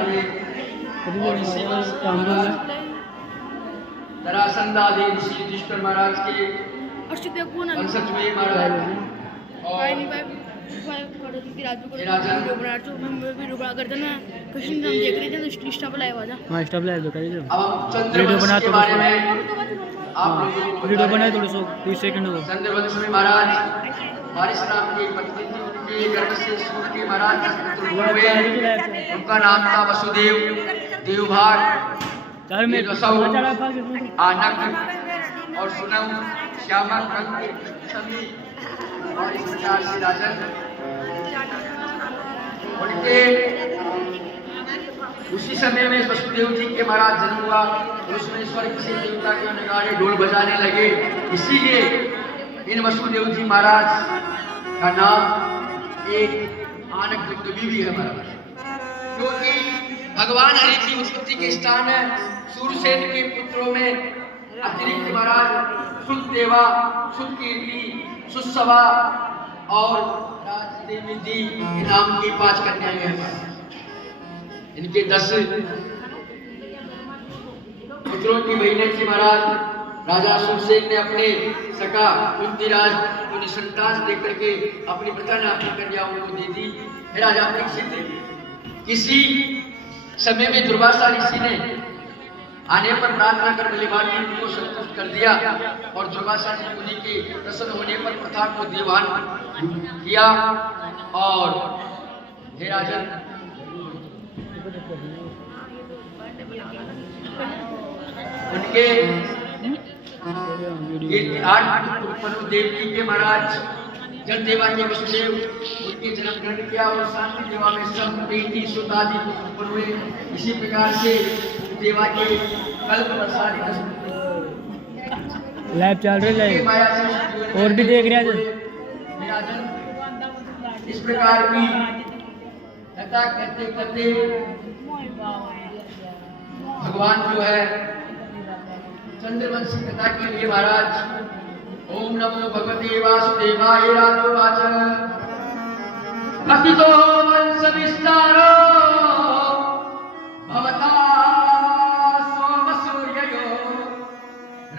हुए कभी और इसी काम बोल दरासंदाधीन श्री युधिष्ठिर महाराज के वंशज हुए महाराज और हे राजन हाँ स्टॉप लाइव दो करिए अब हम चंद्रवंश वीडियो बना के तो बारे में आप लोगों को वीडियो बता बनाए रहे थोड़ा हैं। सा 20 सेकंड हो चंद्रवंश में महाराज परशुराम की पत्नी थी, उनके गर्भ से सूर्य के महाराज पुत्र हुए। उनका नाम था वसुदेव, देवभाग, चार में नीलवसव, आनक और सुनम, श्यामा, कंक, समी और इस प्रकार से राजन उनके उसी समय में वसुदेव जी के महाराज जन्म हुआ। उसमें स्वर्ग से देवता के नगाड़े ढोल बजाने लगे। इसीलिए इन वसुदेव जी महाराज का नाम एक आनक दुग्धवी भी है महाराज, क्योंकि भगवान हरि की उत्पत्ति के स्थान है। सूरसेन के पुत्रों में अतिरिक्त महाराज सुदेवा, सुकीर्ति, सुसवा और राजदेवी जी के नाम की 5 कन्याएं हैं। इनके 10 पुत्रों की बहनें थी महाराज। राजा सुरसेन ने अपने सका कुंतीराज को निसंतान देख करके अपनी प्रजा ने अपनी कन्याओं को दे दी। हे राजा किसी समय में दुर्वासा ऋषि ने आने पर प्रार्थना कर बलिवान ने उनको संतुष्ट कर दिया और दुर्वासा ने मुनि के प्रसन्न होने पर प्रथा को दीवान किया। और हे राजन उनके 8 पुत्र देवकी के महाराज जब देवा के वसुदेव उनके जन्म ग्रहण किया और शांति देवा में सब बेटी सुतादि उत्पन्न हुए। इसी प्रकार से देवा के कल्प प्रसारी लाइव चल रही है और भी देख रहे हैं। इस प्रकार की कथा करते करते भगवान जो है चंद्रवंशी कथा के लिए महाराज ओम नमो भगवते वासुदेवाय राजोवाच कथितो वंश विस्तारो भवता सोमसूर्ययो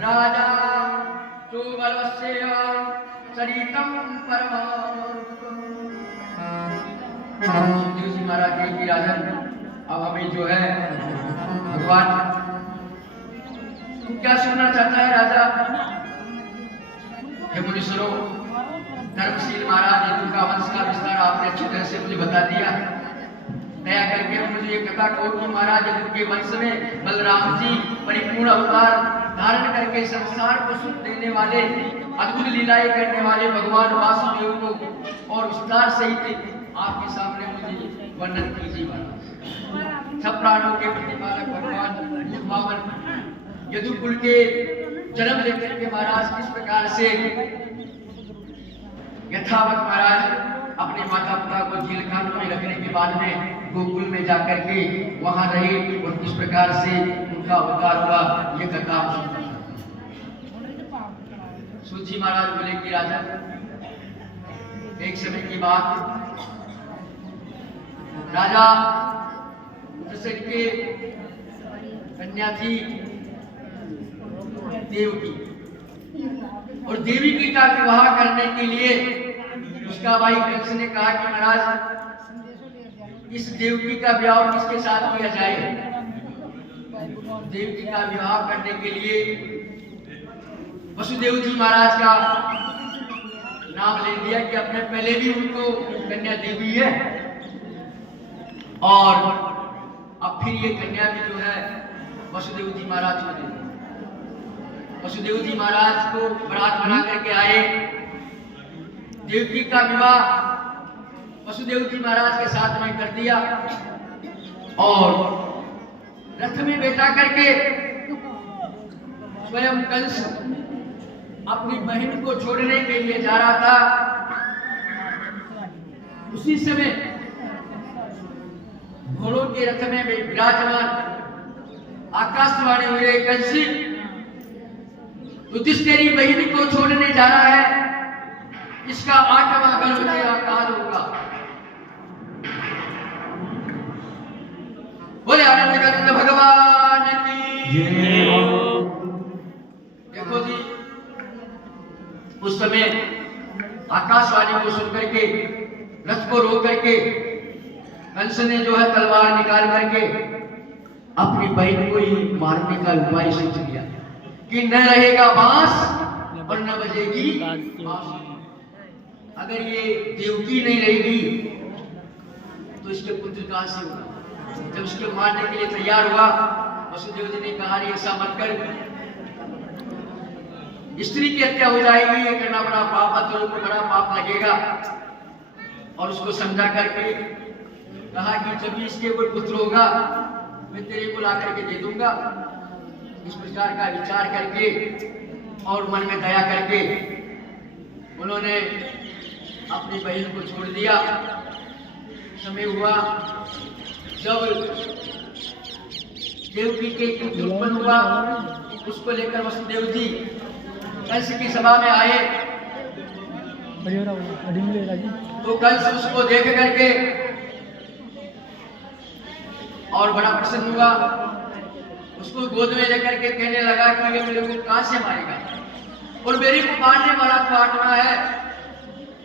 राजा चोबलस्य चरितम परमात्म। सुखदेव जी महाराज कहे कि राजन अब हमें जो है भगवान क्या सुनना चाहता है राजा? हे मुनीश्वरों, धर्मशील महाराज यदु का वंश का विस्तार आपने अच्छी तरह से मुझे बता दिया। दया करके मुझे ये कथा कहो कि महाराज यदु के वंश में बलराम जी परिपूर्ण अवतार धारण करके संसार को सुख देने वाले अद्भुत लीलाएं करने वाले भगवान वासुदेव को और विस्तार सहित आपके सामने मुझे वर्णन कीजिए महाराज। सब प्राणों के प्रतिपालक भगवान पावन यदुकुल के जन्म लेकर के महाराज किस प्रकार से यथावत महाराज अपने माता पिता को जेल खाने में रखने के बाद में गोकुल में जाकर के वहां रहे और किस प्रकार से उनका अवतार हुआ, ये कथा सूजी महाराज बोले कि राजा एक समय की बात, राजा दशरथ के कन्या थी देवकी, और देवकी का विवाह करने के लिए उसका भाई कंस ने कहा कि महाराज इस देवकी का विवाह किसके साथ किया जाए? देवकी का विवाह करने के लिए वसुदेव जी महाराज का नाम ले दिया कि अपने पहले भी उनको कन्या देवी है और अब फिर ये कन्या भी जो है वसुदेव जी महाराज को दे। वसुदेव जी महाराज को बरात बना करके आए। देवकी का विवाह वसुदेव जी महाराज के साथ में कर दिया और रथ में बैठा करके स्वयं कंस अपनी बहन को छोड़ने के लिए जा रहा था। उसी समय घोड़ों के रथ में विराजमान आकाशवाणी हुए, कंस तो जिस तेरी बहन को छोड़ने जा रहा है इसका 8वां गर्भ तेरा काल होगा। बोले आनंद कंद भगवान की। जय हो। देखो जी, उस समय आकाशवाणी को सुन करके, रथ को रोक करके कंस ने जो है तलवार निकाल करके अपनी बहन को ही मारने का उपाय सोच लिया कि न रहेगा बांस और न बजेगी बांसुरी। अगर ये देवकी नहीं रहेगी तो इसके पुत्र कहां से होगा। जब उसके मारने के लिए तैयार हुआ, वसुदेव जी ने कहा ऐसा मत कर, स्त्री की हत्या हो जाएगी, ये करना बड़ा पाप, अतुल को बड़ा पाप लगेगा। और उसको समझा करके कहा कि जब भी इसके कोई पुत्र होगा मैं तेरे को ला करके दे दूंगा। इस प्रकार का विचार करके और मन में दया करके उन्होंने अपनी बहन को छोड़ दिया। समय हुआ जब देवकी के पुत्र उत्पन्न हुआ, उसको लेकर वसुदेव जी कंस की सभा में आए। तो कंस उसको देख करके और बड़ा प्रसन्न हुआ, उसको गोद में लेकर के कहने लगा कि ये मेरे को कहां से मारेगा और मेरे को मारने वाला तो आत्मा है।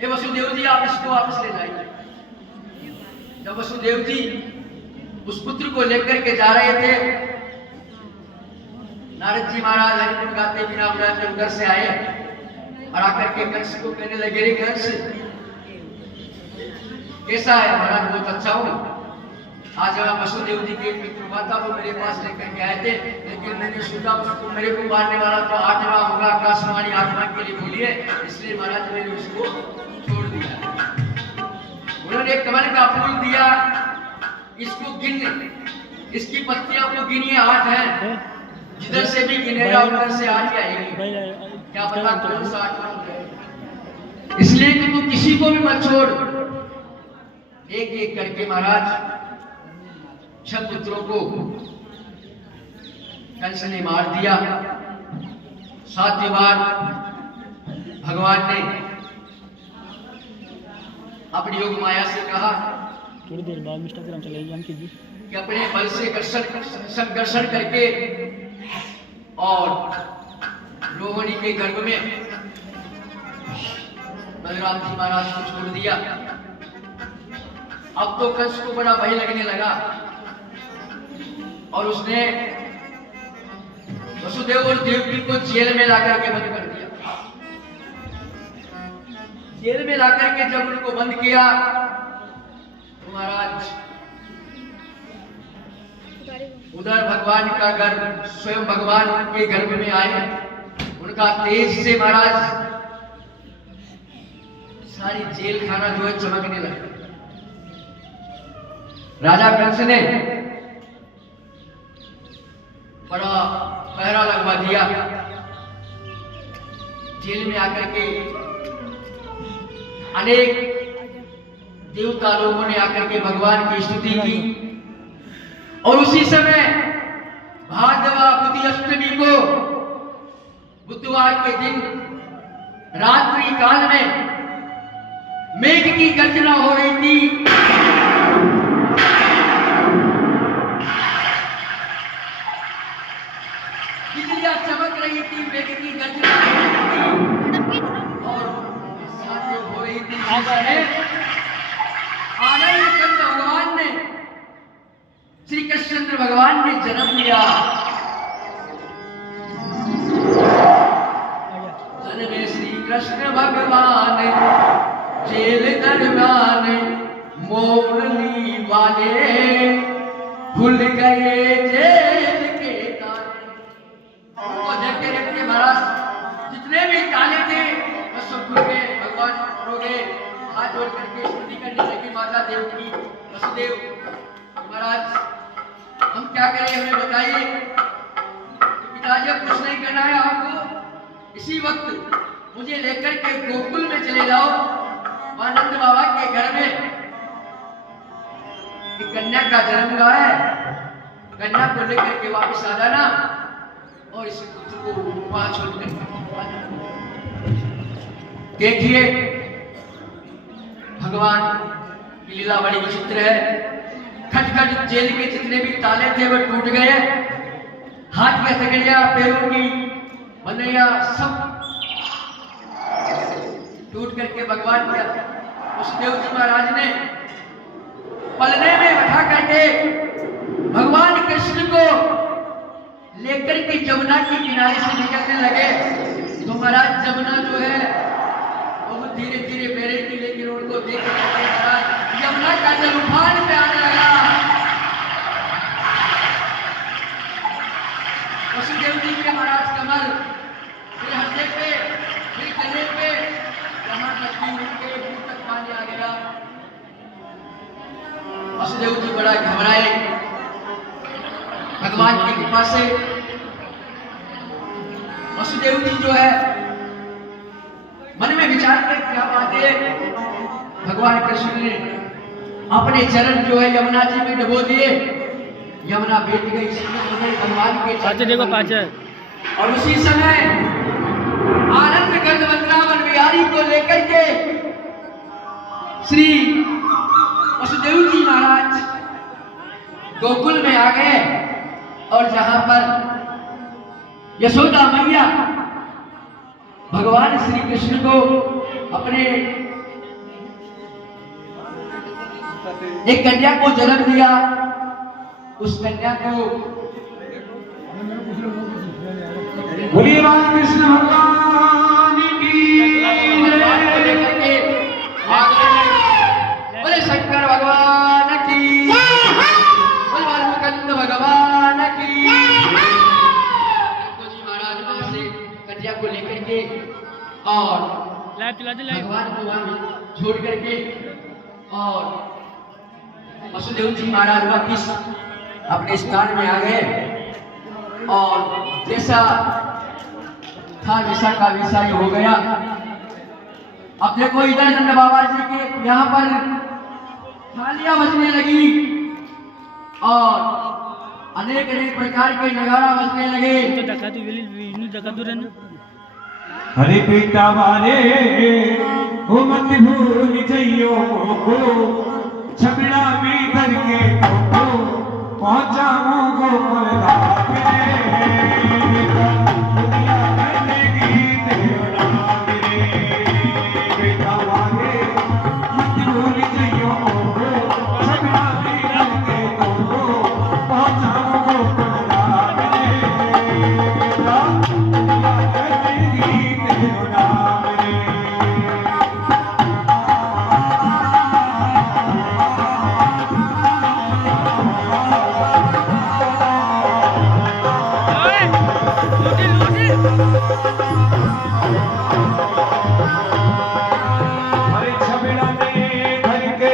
ये वसुदेव जी आप इसको वापस ले जाइए। जब वसुदेव जी उस पुत्र को लेकर के जा रहे थे, नारद जी महाराज हरिकुंड गाते बिना बुलाते उधर से आए और आकर के कंस को कहने लगे, रे कंस कैसा है? महाराज बहुत अच्छा हूँ। आज मैं वसुदेव जी के मित्र हुआ था, वो मेरे पास लेकर के आए थे, लेकिन मैंने सोचा उसको मेरे को मारने वाला तो आत्मा होगा, आकाशवाणी आत्मा के लिए बोलिए, इसलिए महाराज मैंने उसको छोड़ दिया। उन्होंने एक कमल का फूल दिया, इसको गिन, इसकी पत्तियां को गिनिए 8 है, जिधर से भी गिनेगा उधर से 8 आएगी। क्या पता कौन सा 8 इसलिए कि तू किसी को भी मत छोड़। एक एक करके महाराज 6 पुत्रों को कंस ने मार दिया। 7वीं बार भगवान ने अपनी योग माया से कहा थोड़ी देर बाद इंस्टाग्राम चलाइए कि अपने बल से संघर्षण करके और रोहिणी के गर्भ में बलराम जी महाराज को छोड़ दिया। अब तो कंस को बड़ा भय लगने लगा और उसने वसुदेव और देवकी को जेल में लाकर के बंद कर दिया। जेल में लाकर के जब उनको बंद किया तो महाराज उधर भगवान का गर्भ, स्वयं भगवान उनके गर्भ में आए। उनका तेज से महाराज सारी जेल खाना जो है चमकने लगा। राजा कंस ने बड़ा पहरा लगवा दिया। जेल में आकर के अनेक देवता लोगों ने आकर के भगवान की स्तुति की और उसी समय भाद्रवा बुद्धि अष्टमी को बुधवार के दिन रात्रि काल में मेघ की गर्जना हो रही थी। बिजलियां चमक रही थी, मेघ की गर्जना और साथ हो रही थी। आनंद कंद भगवान ने, श्री कृष्ण भगवान ने जन्म लिया। जन्मे श्री कृष्ण भगवान जेल दरबान, मोरनी वाले खुल गए जेल के ताले। उनको देखते देखते महाराज जितने भी ताले थे वो सब खुल गए। भगवान रो गए, हाथ जोड़ करके स्तुति करने लगी माता देव की। वसुदेव महाराज हम क्या करें, हमें बताइए। पिताजी अब कुछ नहीं करना है आपको, इसी वक्त मुझे लेकर के गोकुल में चले जाओ, आनंद बाबा के घर में एक कन्या का जन्म हुआ है, कन्या को लेकर के वापस आ जाना और इस पुत्र को वहां छोड़कर देखिए। भगवान की लीला बड़ी विचित्र है। खटखट जेल के जितने भी ताले थे वो टूट गए, हाथ की हथकड़ियां, पैरों की बंधैया सब टूट करके भगवान के वसुदेव जी महाराज ने पलने में बैठा करके भगवान कृष्ण को लेकर के जमुना के किनारे से निकलने लगे। तो महाराज जमुना जो है वो धीरे धीरे बह रही थी, लेकिन उनको देख करके महाराज यमुना का जल उफान पे आने लगा। वसुदेव जी के महाराज कमल फिर हंसे पे, फिर गले पे, यहाँ तक कि उनके मुंह तक पानी आ गया। वसुदेव जी बड़ा घबराए। भगवान की कृपा से वसुदेव जी जो है मन में विचार कर क्या बात है, भगवान कृष्ण ने अपने चरण जो है यमुना जी में डबो दिए, यमुना बेट गई भगवान के पाचे देखो पाचे। और उसी समय आनंद गंध वृंदावन बिहारी को लेकर के श्री वसुदेव जी महाराज गोकुल में आ गए, और जहां पर यशोदा मैया भगवान श्री कृष्ण को अपने एक कन्या को जन्म दिया, उस कन्या को बोलिए कृष्ण भगवान की जय। बोले शंकर भगवान की, बोले वाल्मीकि भगवान की। तो जी महाराज वहां से कन्या को लेकर के और भगवान को वहां छोड़ करके और वसुदेव जी महाराज वापिस अपने स्थान में आ गए, और जैसा था वैसा का वैसा ही हो गया। अब देखो इधर नंद बाबा जी के यहाँ पर थालियां बजने लगी और अनेक अनेक प्रकार के नगारा बजने लगे। हरे बेटा वाले हो मत भूल जइयो को, छबड़ा में धर के को पहुंचाऊं गोकुल धाम रे। दुनिया बनेगी तेरा नाम रे। बेटा वाले मत भूल जइयो को, छबड़ा में धर के को पहुंचाऊं गोकुल धाम रे। बेटा दुनिया बनेगी तेरा नाम रे। हरे छबड़ा में घर के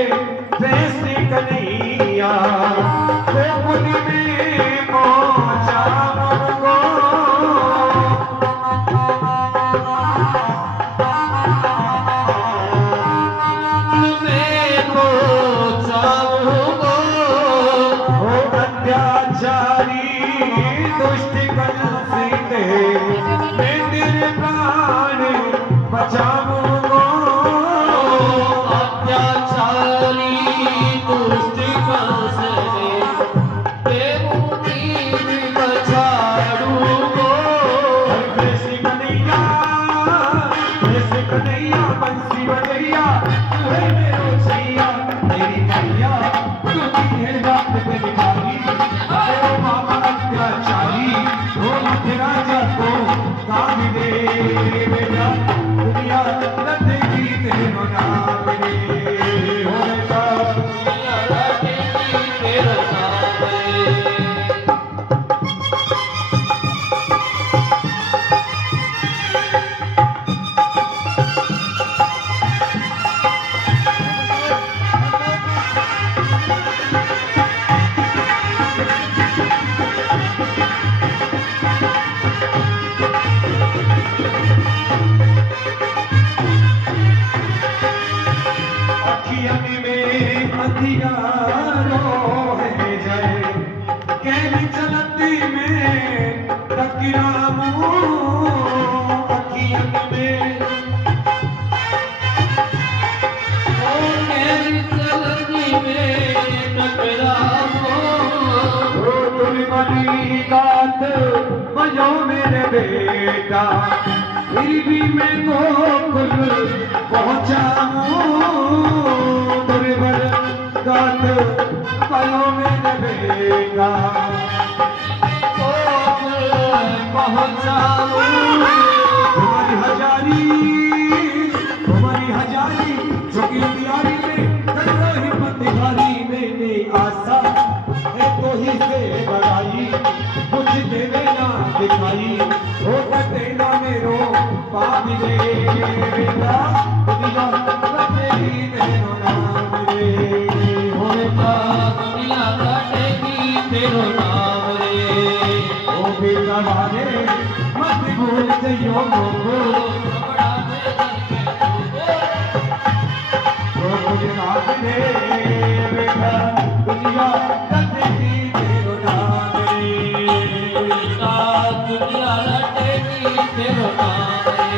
फैसले कन्हैया गोकुल में पहुंचा मुझको। हो अत्याचारी दुष्ट कंसीते मैं तेरे प्राण बचाऊंगा। अत्याचारी दुष्ट कंसीते तेरू तीर बचाऊंगा। कृष्ण कन्हैया बंसी बजैया तू है मेरो छैया, तेरी मैया तू है बात तेरी भाई। ओ मामा अत्याचारी ओ मत राजा को काम दे। बेटा दुनिया रखेगी तेरो नाम रे। हो बेटा दुनिया रखेगी तेरा नाम रे। अखियन में अंधियारो है जय, कैली चलती में टकरामू। अखियन में ओ मेरी चलती में टकरा सारी रात बजो मेरे बेटा, फिर भी मैं गोकुल पहुंचा हूँ। दुर्बल गात बजो मेरे बेटा, पहुंचा तुम्हारी हजारी झुकी प्यारी में ही पतिहारी मैंने आशा है तो ही से बढ़ाई, कुछ देवे ना दिखाई हो देना मेरो पापी रे बेटा, दुनिया कटेगी तेरो नाम रे, हो बेटा दुनिया कटेगी तेरो नाम रे। ओ बेटा वाले मत भूल जइयो मोको, तो मुझे नाम रे बेटा, दुनिया कटेगी तेरो नाम रे, बेटा दुनिया कटेगी तेरो नाम रे।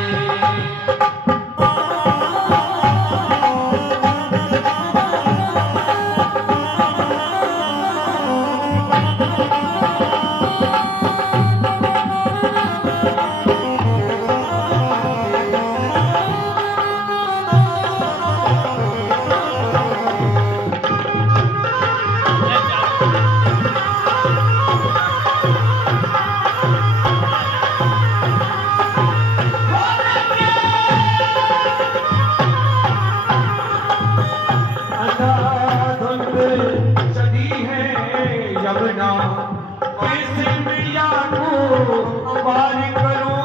चली है यमुना, कैसे मैया को पार करूं।